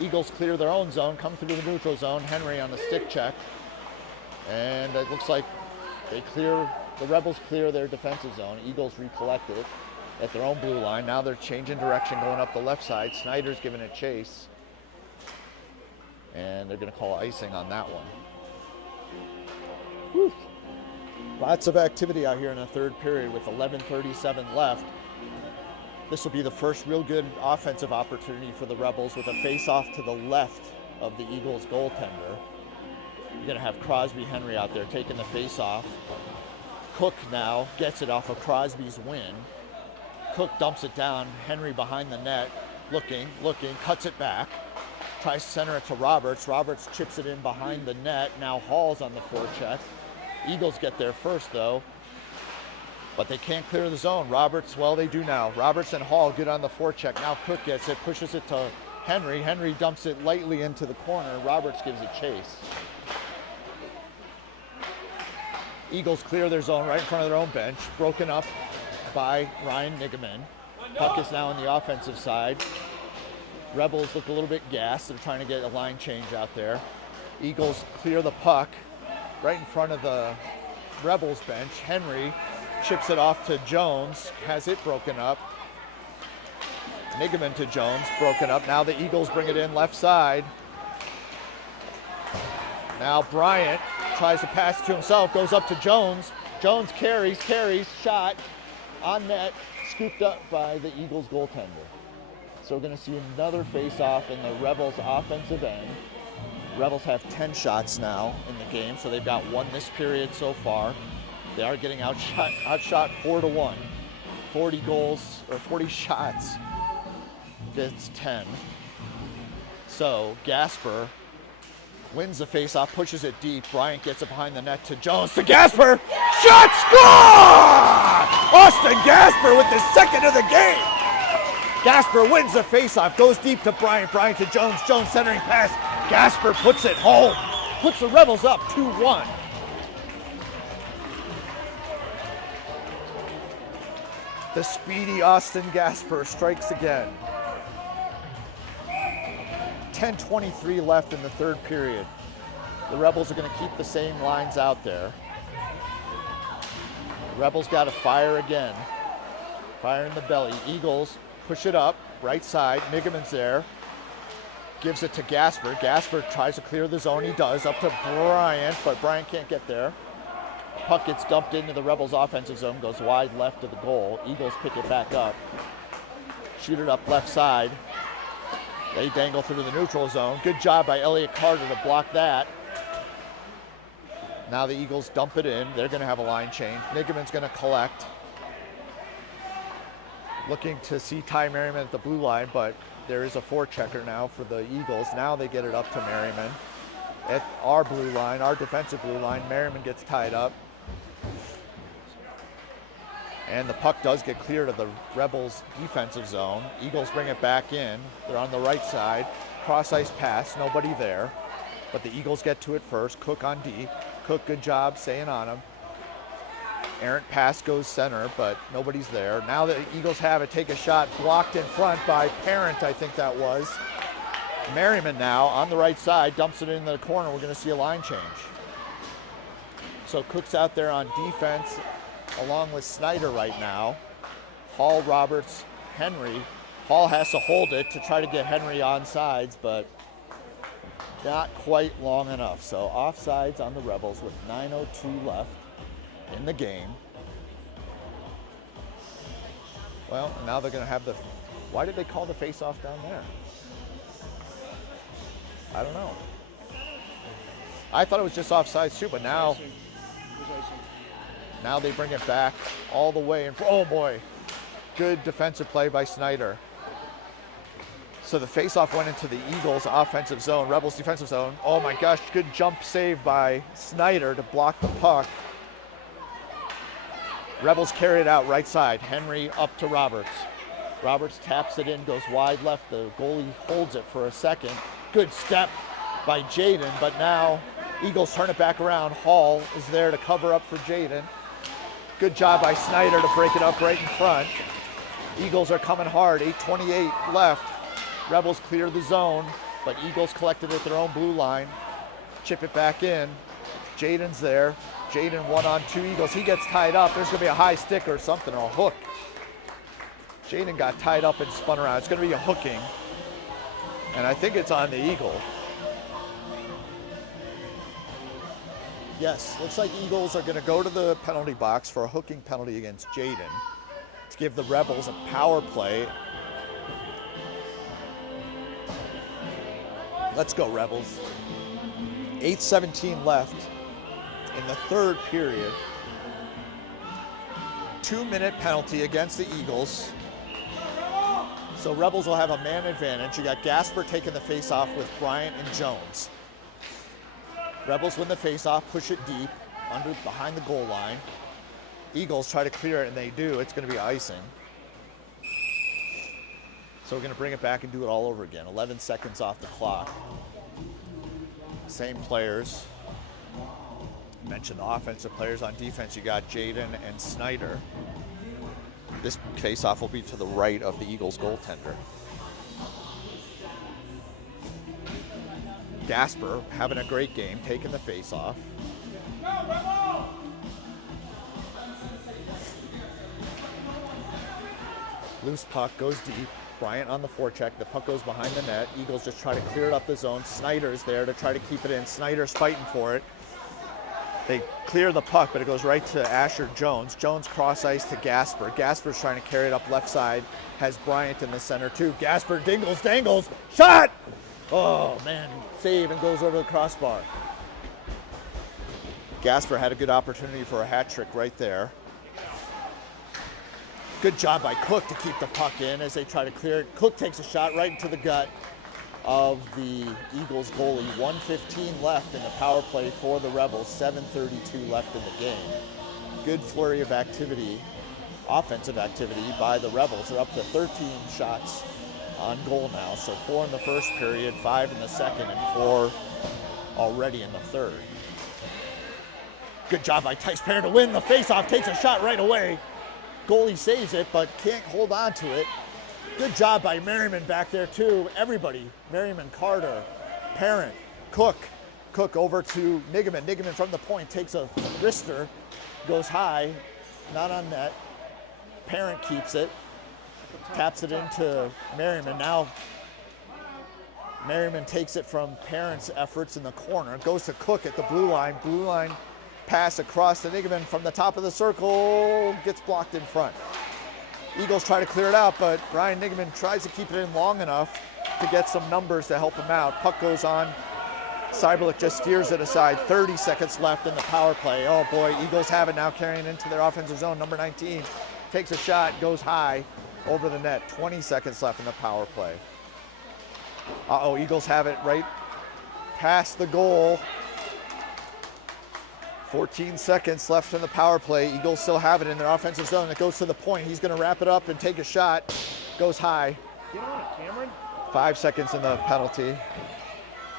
Eagles clear their own zone, come through the neutral zone. Henry on the stick check. And it looks like the Rebels clear their defensive zone. Eagles recollect it at their own blue line. Now they're changing direction, going up the left side. Snyder's giving it chase. And they're going to call icing on that one. Whew. Lots of activity out here in the third period with 11:37 left. This will be the first real good offensive opportunity for the Rebels with a face-off to the left of the Eagles goaltender. You're going to have Crosby Henry out there taking the face off. Cook now gets it off of Crosby's win. Cook dumps it down. Henry behind the net, looking, cuts it back. Tries to center it to Roberts. Roberts chips it in behind the net. Now Hall's on the forecheck. Eagles get there first, though. But they can't clear the zone. Roberts, well, they do now. Roberts and Hall get on the forecheck. Now Cook gets it, pushes it to Henry. Henry dumps it lightly into the corner. Roberts gives it chase. Eagles clear their zone right in front of their own bench. Broken up by Ryan Nigaman. Puck is now on the offensive side. Rebels look a little bit gassed. They're trying to get a line change out there. Eagles clear the puck right in front of the Rebels bench. Henry chips it off to Jones, has it broken up. Nigaman to Jones, broken up. Now the Eagles bring it in left side. Now Bryant tries to pass it to himself, goes up to Jones. Jones carries, shot on net, scooped up by the Eagles goaltender. So we're going to see another face-off in the Rebels offensive end. Rebels have 10 shots now in the game, so they've got one this period so far. They are getting outshot 4-1. 40 goals, or 40 shots, gets 10. So Gasper wins the face-off, pushes it deep. Bryant gets it behind the net to Jones, to Gasper. Shot, score! Austin Gasper with the second of the game. Gasper wins the face-off, goes deep to Bryant. Bryant to Jones. Jones centering pass. Gasper puts it home. Puts the Rebels up 2-1. The speedy Austin Gasper strikes again. 10:23 left in the third period. The Rebels are going to keep the same lines out there. Rebels got to fire again. Fire in the belly. Eagles push it up, right side. Nigaman's there. Gives it to Gasper. Gasper tries to clear the zone. He does. Up to Bryant, but Bryant can't get there. Puck gets dumped into the Rebels' offensive zone, goes wide left of the goal. Eagles pick it back up. Shoot it up left side. They dangle through the neutral zone. Good job by Elliott Carter to block that. Now the Eagles dump it in. They're going to have a line change. Nigaman's going to collect. Looking to see Ty Merriman at the blue line, but there is a forechecker now for the Eagles. Now they get it up to Merriman. At our blue line, our defensive blue line, Merriman gets tied up. And the puck does get cleared of the Rebels' defensive zone. Eagles bring it back in. They're on the right side. Cross-ice pass, nobody there. But the Eagles get to it first. Cook on D. Cook, good job staying on him. Errant pass goes center, but nobody's there. Now the Eagles have it. Take a shot. Blocked in front by Parent, I think that was. Merriman now on the right side. Dumps it in the corner. We're going to see a line change. So Cook's out there on defense along with Snyder right now. Hall, Roberts, Henry. Hall has to hold it to try to get Henry on sides, but not quite long enough. So offsides on the Rebels with 9:02 left in the game. Well, now they're going to have the... Why did they call the face-off down there? I don't know. I thought it was just offsides too, but now they bring it back all the way. And oh boy, good defensive play by Snyder. So the face-off went into the Eagles' offensive zone, Rebels' defensive zone. Oh my gosh, good jump save by Snyder to block the puck. Rebels carry it out right side. Henry up to Roberts. Roberts taps it in, goes wide left. The goalie holds it for a second. Good step by Jaden, but now Eagles turn it back around. Hall is there to cover up for Jaden. Good job by Snyder to break it up right in front. Eagles are coming hard, 8:28 left. Rebels clear the zone, but Eagles collected at their own blue line. Chip it back in. Jaden's there. Jaden 1-on-2 Eagles. He gets tied up. There's going to be a high stick or something, or a hook. Jaden got tied up and spun around. It's going to be a hooking. And I think it's on the Eagle. Yes, looks like Eagles are going to go to the penalty box for a hooking penalty against Jaden to give the Rebels a power play. Let's go, Rebels. 8:17 left in the third period. 2-minute penalty against the Eagles. So Rebels will have a man advantage. You got Gasper taking the face-off with Bryant and Jones. Rebels win the face-off, push it deep, behind the goal line. Eagles try to clear it, and they do. It's going to be icing. So we're going to bring it back and do it all over again. 11 seconds off the clock. Same players. Mentioned the offensive players. On defense, you got Jaden and Snyder. This face-off will be to the right of the Eagles goaltender. Gasper having a great game, taking the face-off. Loose puck goes deep. Bryant on the forecheck. The puck goes behind the net. Eagles just try to clear it up the zone. Snyder's there to try to keep it in. Snyder's fighting for it. They clear the puck, but it goes right to Asher Jones. Jones cross ice to Gasper. Gasper's trying to carry it up left side. Has Bryant in the center too. Gasper dangles. Shot! Oh man, save and goes over the crossbar. Gasper had a good opportunity for a hat trick right there. Good job by Cook to keep the puck in as they try to clear it. Cook takes a shot right into the gut of the Eagles goalie. 1:15 left in the power play for the Rebels. 7:32 left in the game. Good flurry of activity, offensive activity by the Rebels. They're up to 13 shots on goal now. So 4 in the first period, 5 in the second, and 4 already in the third. Good job by Tice Perrin to win the faceoff. Takes a shot right away. Goalie saves it, but can't hold on to it. Good job by Merriman back there too. Everybody, Merriman, Carter, Parent, Cook. Cook over to Nigaman. Nigaman from the point takes a wrister, goes high, not on net. Parent keeps it, taps it into Merriman. Now Merriman takes it from Parent's efforts in the corner. Goes to Cook at the blue line. Blue line pass across to Nigaman from the top of the circle, gets blocked in front. Eagles try to clear it out, but Brian Nigaman tries to keep it in long enough to get some numbers to help him out. Puck goes on. Cyberlick just steers it aside. 30 seconds left in the power play. Oh boy, Eagles have it now, carrying into their offensive zone. Number 19 takes a shot, goes high over the net. 20 seconds left in the power play. Eagles have it right past the goal. 14 seconds left in the power play. Eagles still have it in their offensive zone. It goes to the point. He's going to wrap it up and take a shot. Goes high. Get on it, Cameron. 5 seconds in the penalty.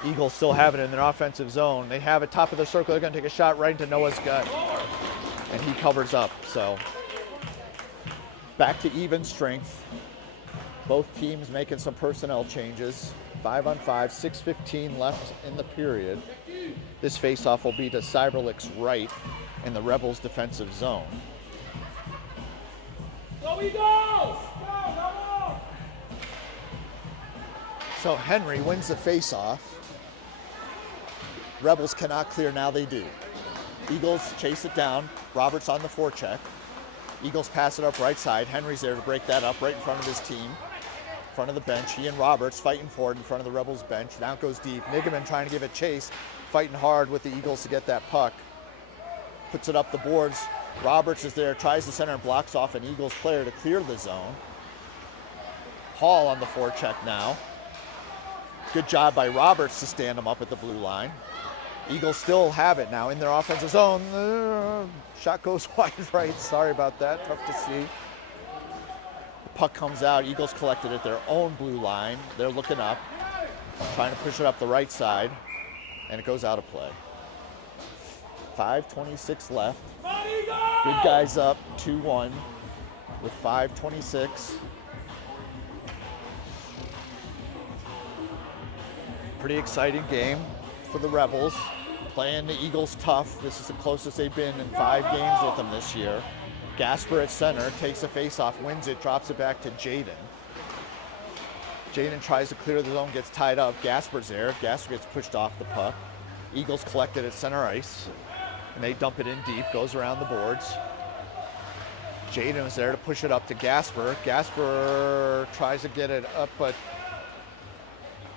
Eagles still have it in their offensive zone. They have it top of the circle. They're going to take a shot right into Noah's gut. And he covers up. So back to even strength. Both teams making some personnel changes. 5-on-5, 6:15 left in the period. This faceoff will be to Cyberlick's right in the Rebels' defensive zone. Go Eagles! Go! So Henry wins the faceoff. Rebels cannot clear, now they do. Eagles chase it down. Roberts on the forecheck. Eagles pass it up right side. Henry's there to break that up right in front of his team. Front of the bench. He and Roberts fighting for it in front of the Rebels bench. Now it goes deep. Nigaman trying to give it chase, fighting hard with the Eagles to get that puck. Puts it up the boards. Roberts is there, tries to center and blocks off an Eagles player to clear the zone. Hall on the forecheck now. Good job by Roberts to stand him up at the blue line. Eagles still have it now in their offensive zone. Shot goes wide right. Sorry about that. Tough to see. Puck comes out. Eagles collected at their own blue line. They're looking up, trying to push it up the right side, and it goes out of play. 5:26 left. Good guys up 2-1 with 5:26. Pretty exciting game for the Rebels. Playing the Eagles tough. This is the closest they've been in 5 games with them this year. Gasper at center, takes a face-off, wins it, drops it back to Jaden. Jaden tries to clear the zone, gets tied up. Gasper's there. Gasper gets pushed off the puck. Eagles collect it at center ice, and they dump it in deep, goes around the boards. Jaden is there to push it up to Gasper. Gasper tries to get it up, but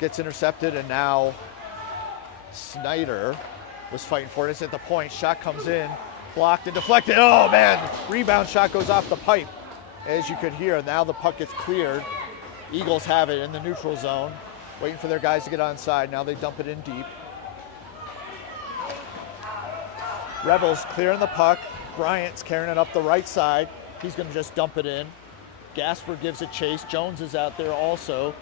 gets intercepted, and now Snyder was fighting for it. It's at the point. Shot comes in, blocked and deflected. Oh man, rebound shot goes off the pipe. As you could hear, now the puck gets cleared. Eagles have it in the neutral zone, waiting for their guys to get onside. Now they dump it in deep. Rebels clearing the puck. Bryant's carrying it up the right side. He's going to just dump it in. Gasper gives it chase. Jones is out there also.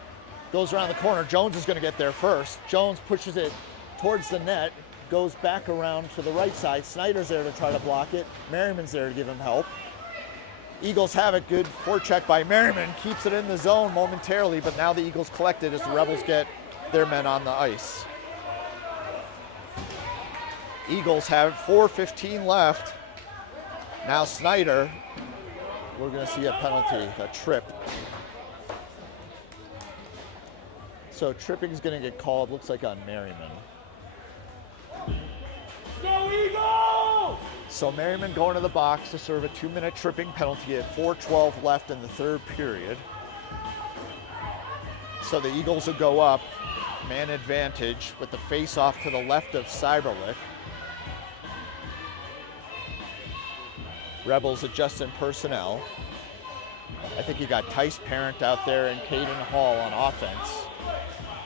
Goes around the corner. Jones is going to get there first. Jones pushes it towards the net. Goes back around to the right side. Snyder's there to try to block it. Merriman's there to give him help. Eagles have it. Good forecheck by Merriman. Keeps it in the zone momentarily, but now the Eagles collect it as the Rebels get their men on the ice. Eagles have 4:15 left. Now Snyder, we're going to see a penalty, a trip. So tripping is going to get called, looks like on Merriman. Go Eagles! So Merriman going to the box to serve a 2-minute tripping penalty at 4:12 left in the third period. So the Eagles will go up, man advantage, with the face-off to the left of Cyberlick. Rebels adjusting personnel. I think you got Tice Parent out there and Caden Hall on offense.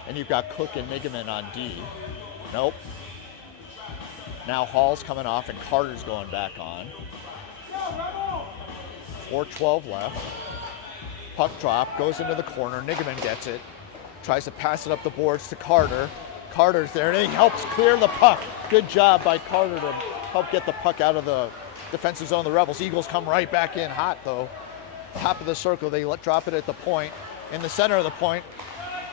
And you've got Cook and Nigaman on D. Nope. Now Hall's coming off and Carter's going back on. 4:12 left. Puck drop, goes into the corner. Nigaman gets it. Tries to pass it up the boards to Carter. Carter's there and he helps clear the puck. Good job by Carter to help get the puck out of the defensive zone of the Rebels. Eagles come right back in hot though. Top of the circle, they drop it at the point. In the center of the point.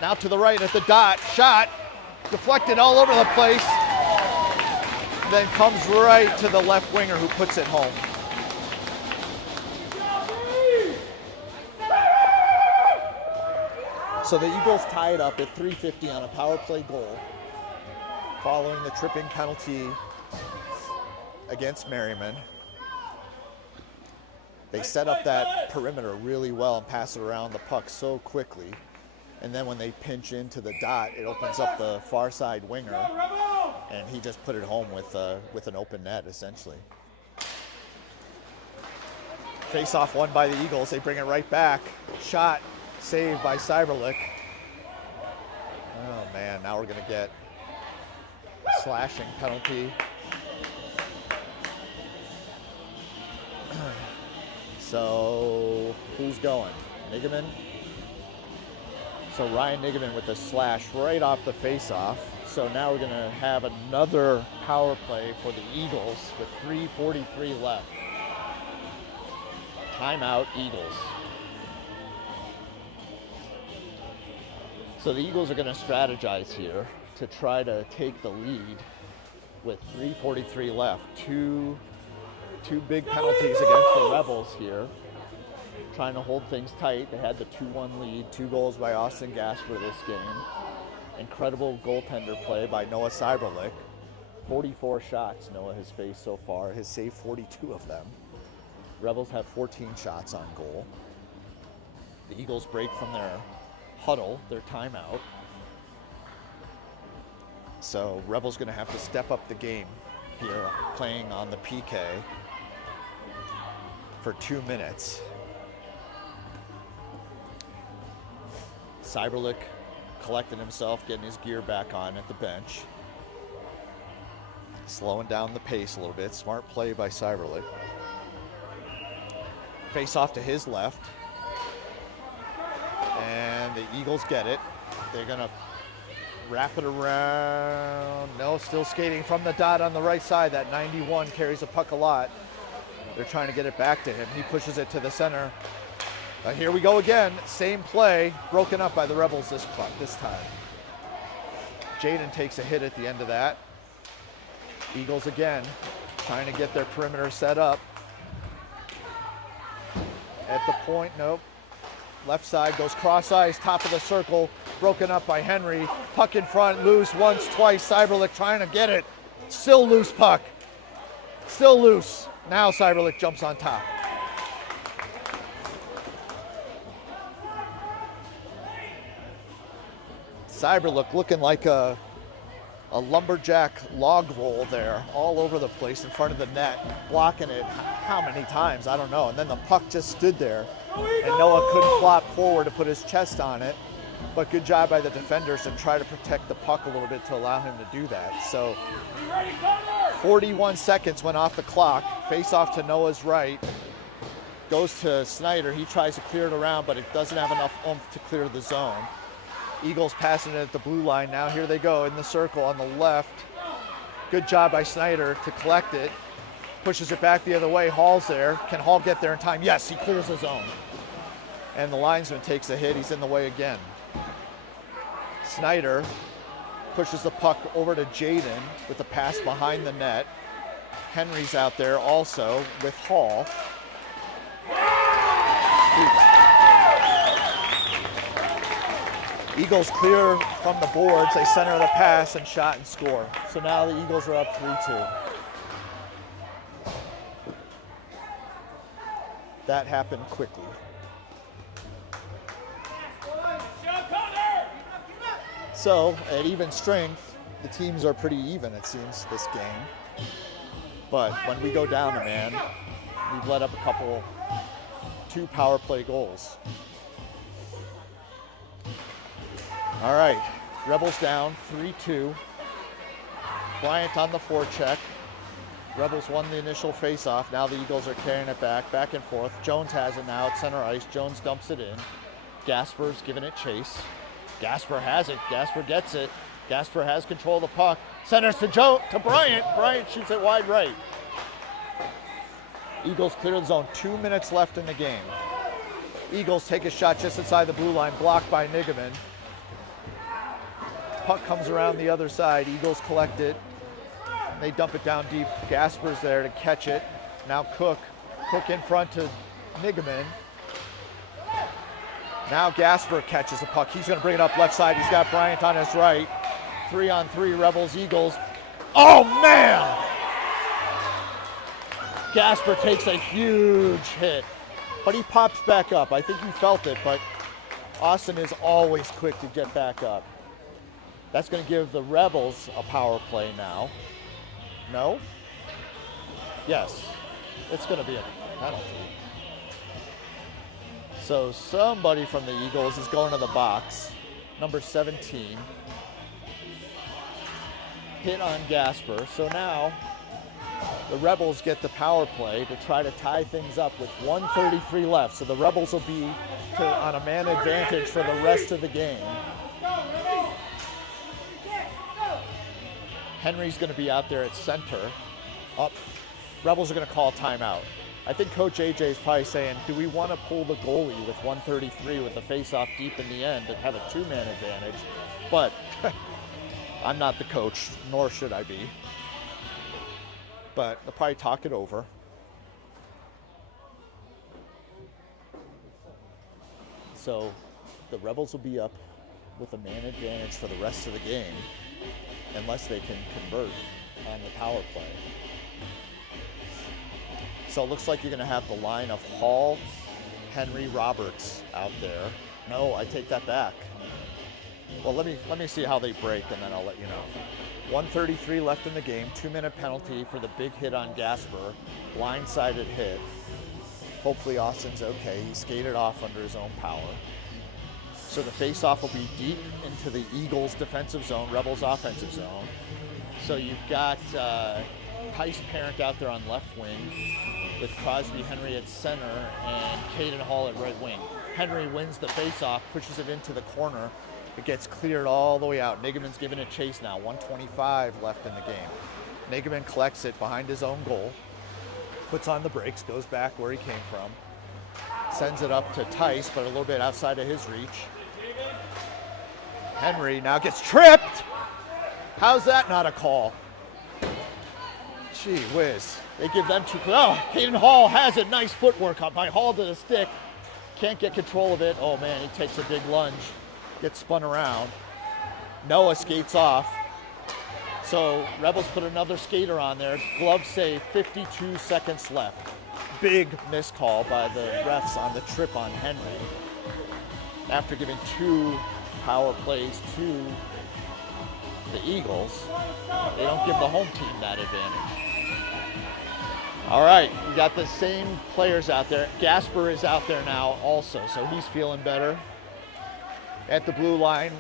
Now to the right at the dot. Shot. Deflected all over the place. Then comes right to the left winger who puts it home. So the Eagles tie it up at 3:50 on a power play goal. Following the tripping penalty against Merriman. They set up that perimeter really well and pass it around the puck so quickly. And then when they pinch into the dot, it opens up the far side winger. And he just put it home with an open net, essentially. Face-off won by the Eagles. They bring it right back. Shot saved by Cyberlick. Oh, man, now we're going to get a slashing penalty. So, who's going? Nigaman? So Ryan Nigaman with a slash right off the face-off. So now we're going to have another power play for the Eagles with 3:43 left. Timeout, Eagles. So the Eagles are going to strategize here to try to take the lead with 3:43 left. Two big penalties against the Rebels here. Trying to hold things tight. They had the 2-1 lead. 2 goals by Austin Gasper this game. Incredible goaltender play by Noah Cyberlick. 44 shots Noah has faced so far. Has saved 42 of them. Rebels have 14 shots on goal. The Eagles break from their huddle, their timeout. So Rebels going to have to step up the game here, playing on the PK for 2 minutes. Cyberlick collecting himself, getting his gear back on at the bench. Slowing down the pace a little bit. Smart play by Cyberlick. Face off to his left. And the Eagles get it. They're going to wrap it around. No, still skating from the dot on the right side. That 91 carries the puck a lot. They're trying to get it back to him. He pushes it to the center. Here we go again. Same play, broken up by the Rebels this time. Jaden takes a hit at the end of that. Eagles again, trying to get their perimeter set up. At the point, nope. Left side goes cross ice, top of the circle, broken up by Henry. Puck in front, loose once, twice. Cyberlick trying to get it. Still loose puck. Still loose. Now Cyberlick jumps on top. Cyberlick looking like a a lumberjack log roll there all over the place in front of the net, blocking it how many times, I don't know. And then the puck just stood there, and Noah couldn't flop forward to put his chest on it. But good job by the defenders to try to protect the puck a little bit to allow him to do that. So 41 seconds went off the clock. Face off to Noah's right. Goes to Snyder. He tries to clear it around, but it doesn't have enough oomph to clear the zone. Eagles passing it at the blue line. Now here they go in the circle on the left. Good job by Snyder to collect it. Pushes it back the other way. Hall's there. Can Hall get there in time? Yes, he clears the zone. And the linesman takes a hit. He's in the way again. Snyder pushes the puck over to Jaden with the pass behind the net. Henry's out there also with Hall. Eagles clear from the boards. They center the pass and shot and score. So now the Eagles are up 3-2. That happened quickly. So at even strength, the teams are pretty even, it seems, this game. But when we go down a man, we've let up two power play goals. All right, Rebels down 3-2. Bryant on the forecheck. Rebels won the initial face-off. Now the Eagles are carrying it back and forth. Jones has it now at center ice. Jones dumps it in. Gasper's giving it chase. Gasper has it. Gasper gets it. Gasper has control of the puck. Centers to Bryant. Bryant shoots it wide right. Eagles clear the zone. 2 minutes left in the game. Eagles take a shot just inside the blue line, blocked by Nigaman. Puck comes around the other side. Eagles collect it. They dump it down deep. Gasper's there to catch it. Now Cook. Cook in front to Nigaman. Now Gasper catches the puck. He's going to bring it up left side. He's got Bryant on his right. 3-on-3 Rebels, Eagles. Oh, man! Gasper takes a huge hit, but he pops back up. I think he felt it, but Austin is always quick to get back up. That's going to give the Rebels a power play now. No? Yes. It's going to be a penalty. So somebody from the Eagles is going to the box. Number 17. Hit on Gasper. So now the Rebels get the power play to try to tie things up with 1:33 left. So the Rebels will be on a man advantage for the rest of the game. Henry's going to be out there at center. Rebels are going to call timeout. I think Coach AJ is probably saying, do we want to pull the goalie with 1:33 with the face-off deep in the end and have a two-man advantage? But I'm not the coach, nor should I be. But they'll probably talk it over. So the Rebels will be up with a man advantage for the rest of the game unless they can convert on the power play. So it looks like you're going to have the line of Hall, Henry, Roberts out there. No, I take that back. Well, let me see how they break, and then I'll let you know. 1:33 left in the game. 2-minute penalty for the big hit on Gasper. Blindsided hit. Hopefully Austin's okay. He skated off under his own power. So the face-off will be deep into the Eagles' defensive zone, Rebels' offensive zone. So you've got Tice Parent out there on left wing with Crosby Henry at center and Caden Hall at right wing. Henry wins the face-off, pushes it into the corner. It gets cleared all the way out. Nigaman's giving it chase now. 1:25 left in the game. Nigaman collects it behind his own goal, puts on the brakes, goes back where he came from, sends it up to Tice, but a little bit outside of his reach. Henry now gets tripped. How's that not a call? Gee whiz. They give them two. Oh, Caden Hall has it. Nice footwork up by Hall to the stick. Can't get control of it. Oh man, he takes a big lunge. Gets spun around. Noah skates off. So Rebels put another skater on there. Glove save, 52 seconds left. Big miscall by the refs on the trip on Henry. After giving two power plays to the Eagles, they don't give the home team that advantage. All right, we got the same players out there. Gasper is out there now also, so he's feeling better. At the blue line,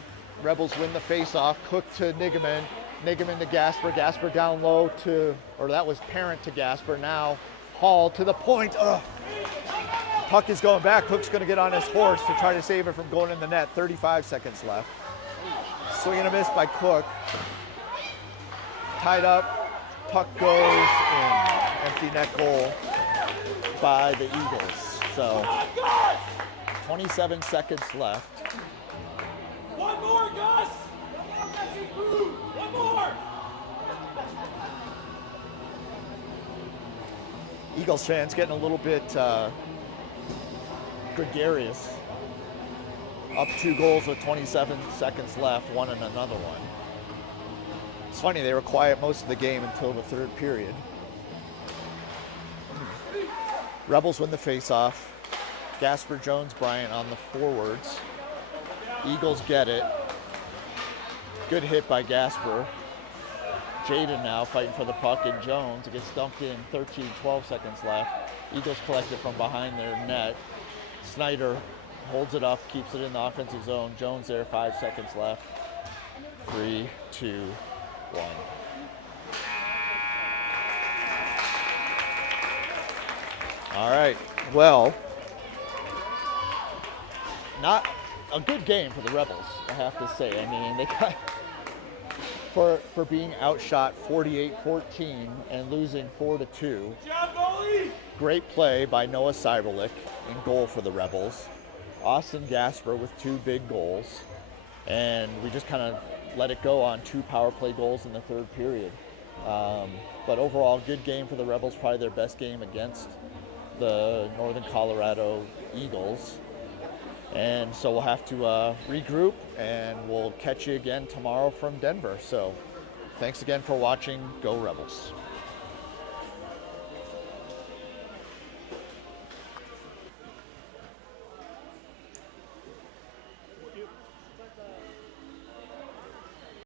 Rebels win the face-off. Cook to Nigaman. Nigaman to Gasper. Gasper down low to, or that was Parent to Gasper. Now Hall to the point. Ugh. Puck is going back. Cook's going to get on his horse to try to save it from going in the net. 35 seconds left. Swing and a miss by Cook. Tied up. Puck goes in. Empty net goal by the Eagles. So 27 seconds left. One more, Gus! One more! Eagles fans getting a little bit gregarious. Up 2 goals with 27 seconds left, one and another one. It's funny, they were quiet most of the game until the third period. Rebels win the face-off. Gasper, Jones, Bryant on the forwards. Eagles get it. Good hit by Gasper. Jaden now fighting for the puck, and Jones. It gets dumped in, 12 seconds left. Eagles collect it from behind their net. Snyder holds it up, keeps it in the offensive zone. Jones there, 5 seconds left. 3, 2, 1. All right, well, not a good game for the Rebels, I have to say. I mean, they got, for being outshot 48-14 and losing 4-2. Great play by Noah Cyberlick in goal for the Rebels. Austin Gasper with 2 big goals. And we just kind of let it go on 2 power play goals in the third period. But overall, good game for the Rebels, probably their best game against the Northern Colorado Eagles. And so we'll have to regroup, and we'll catch you again tomorrow from Denver. So thanks again for watching. Go Rebels.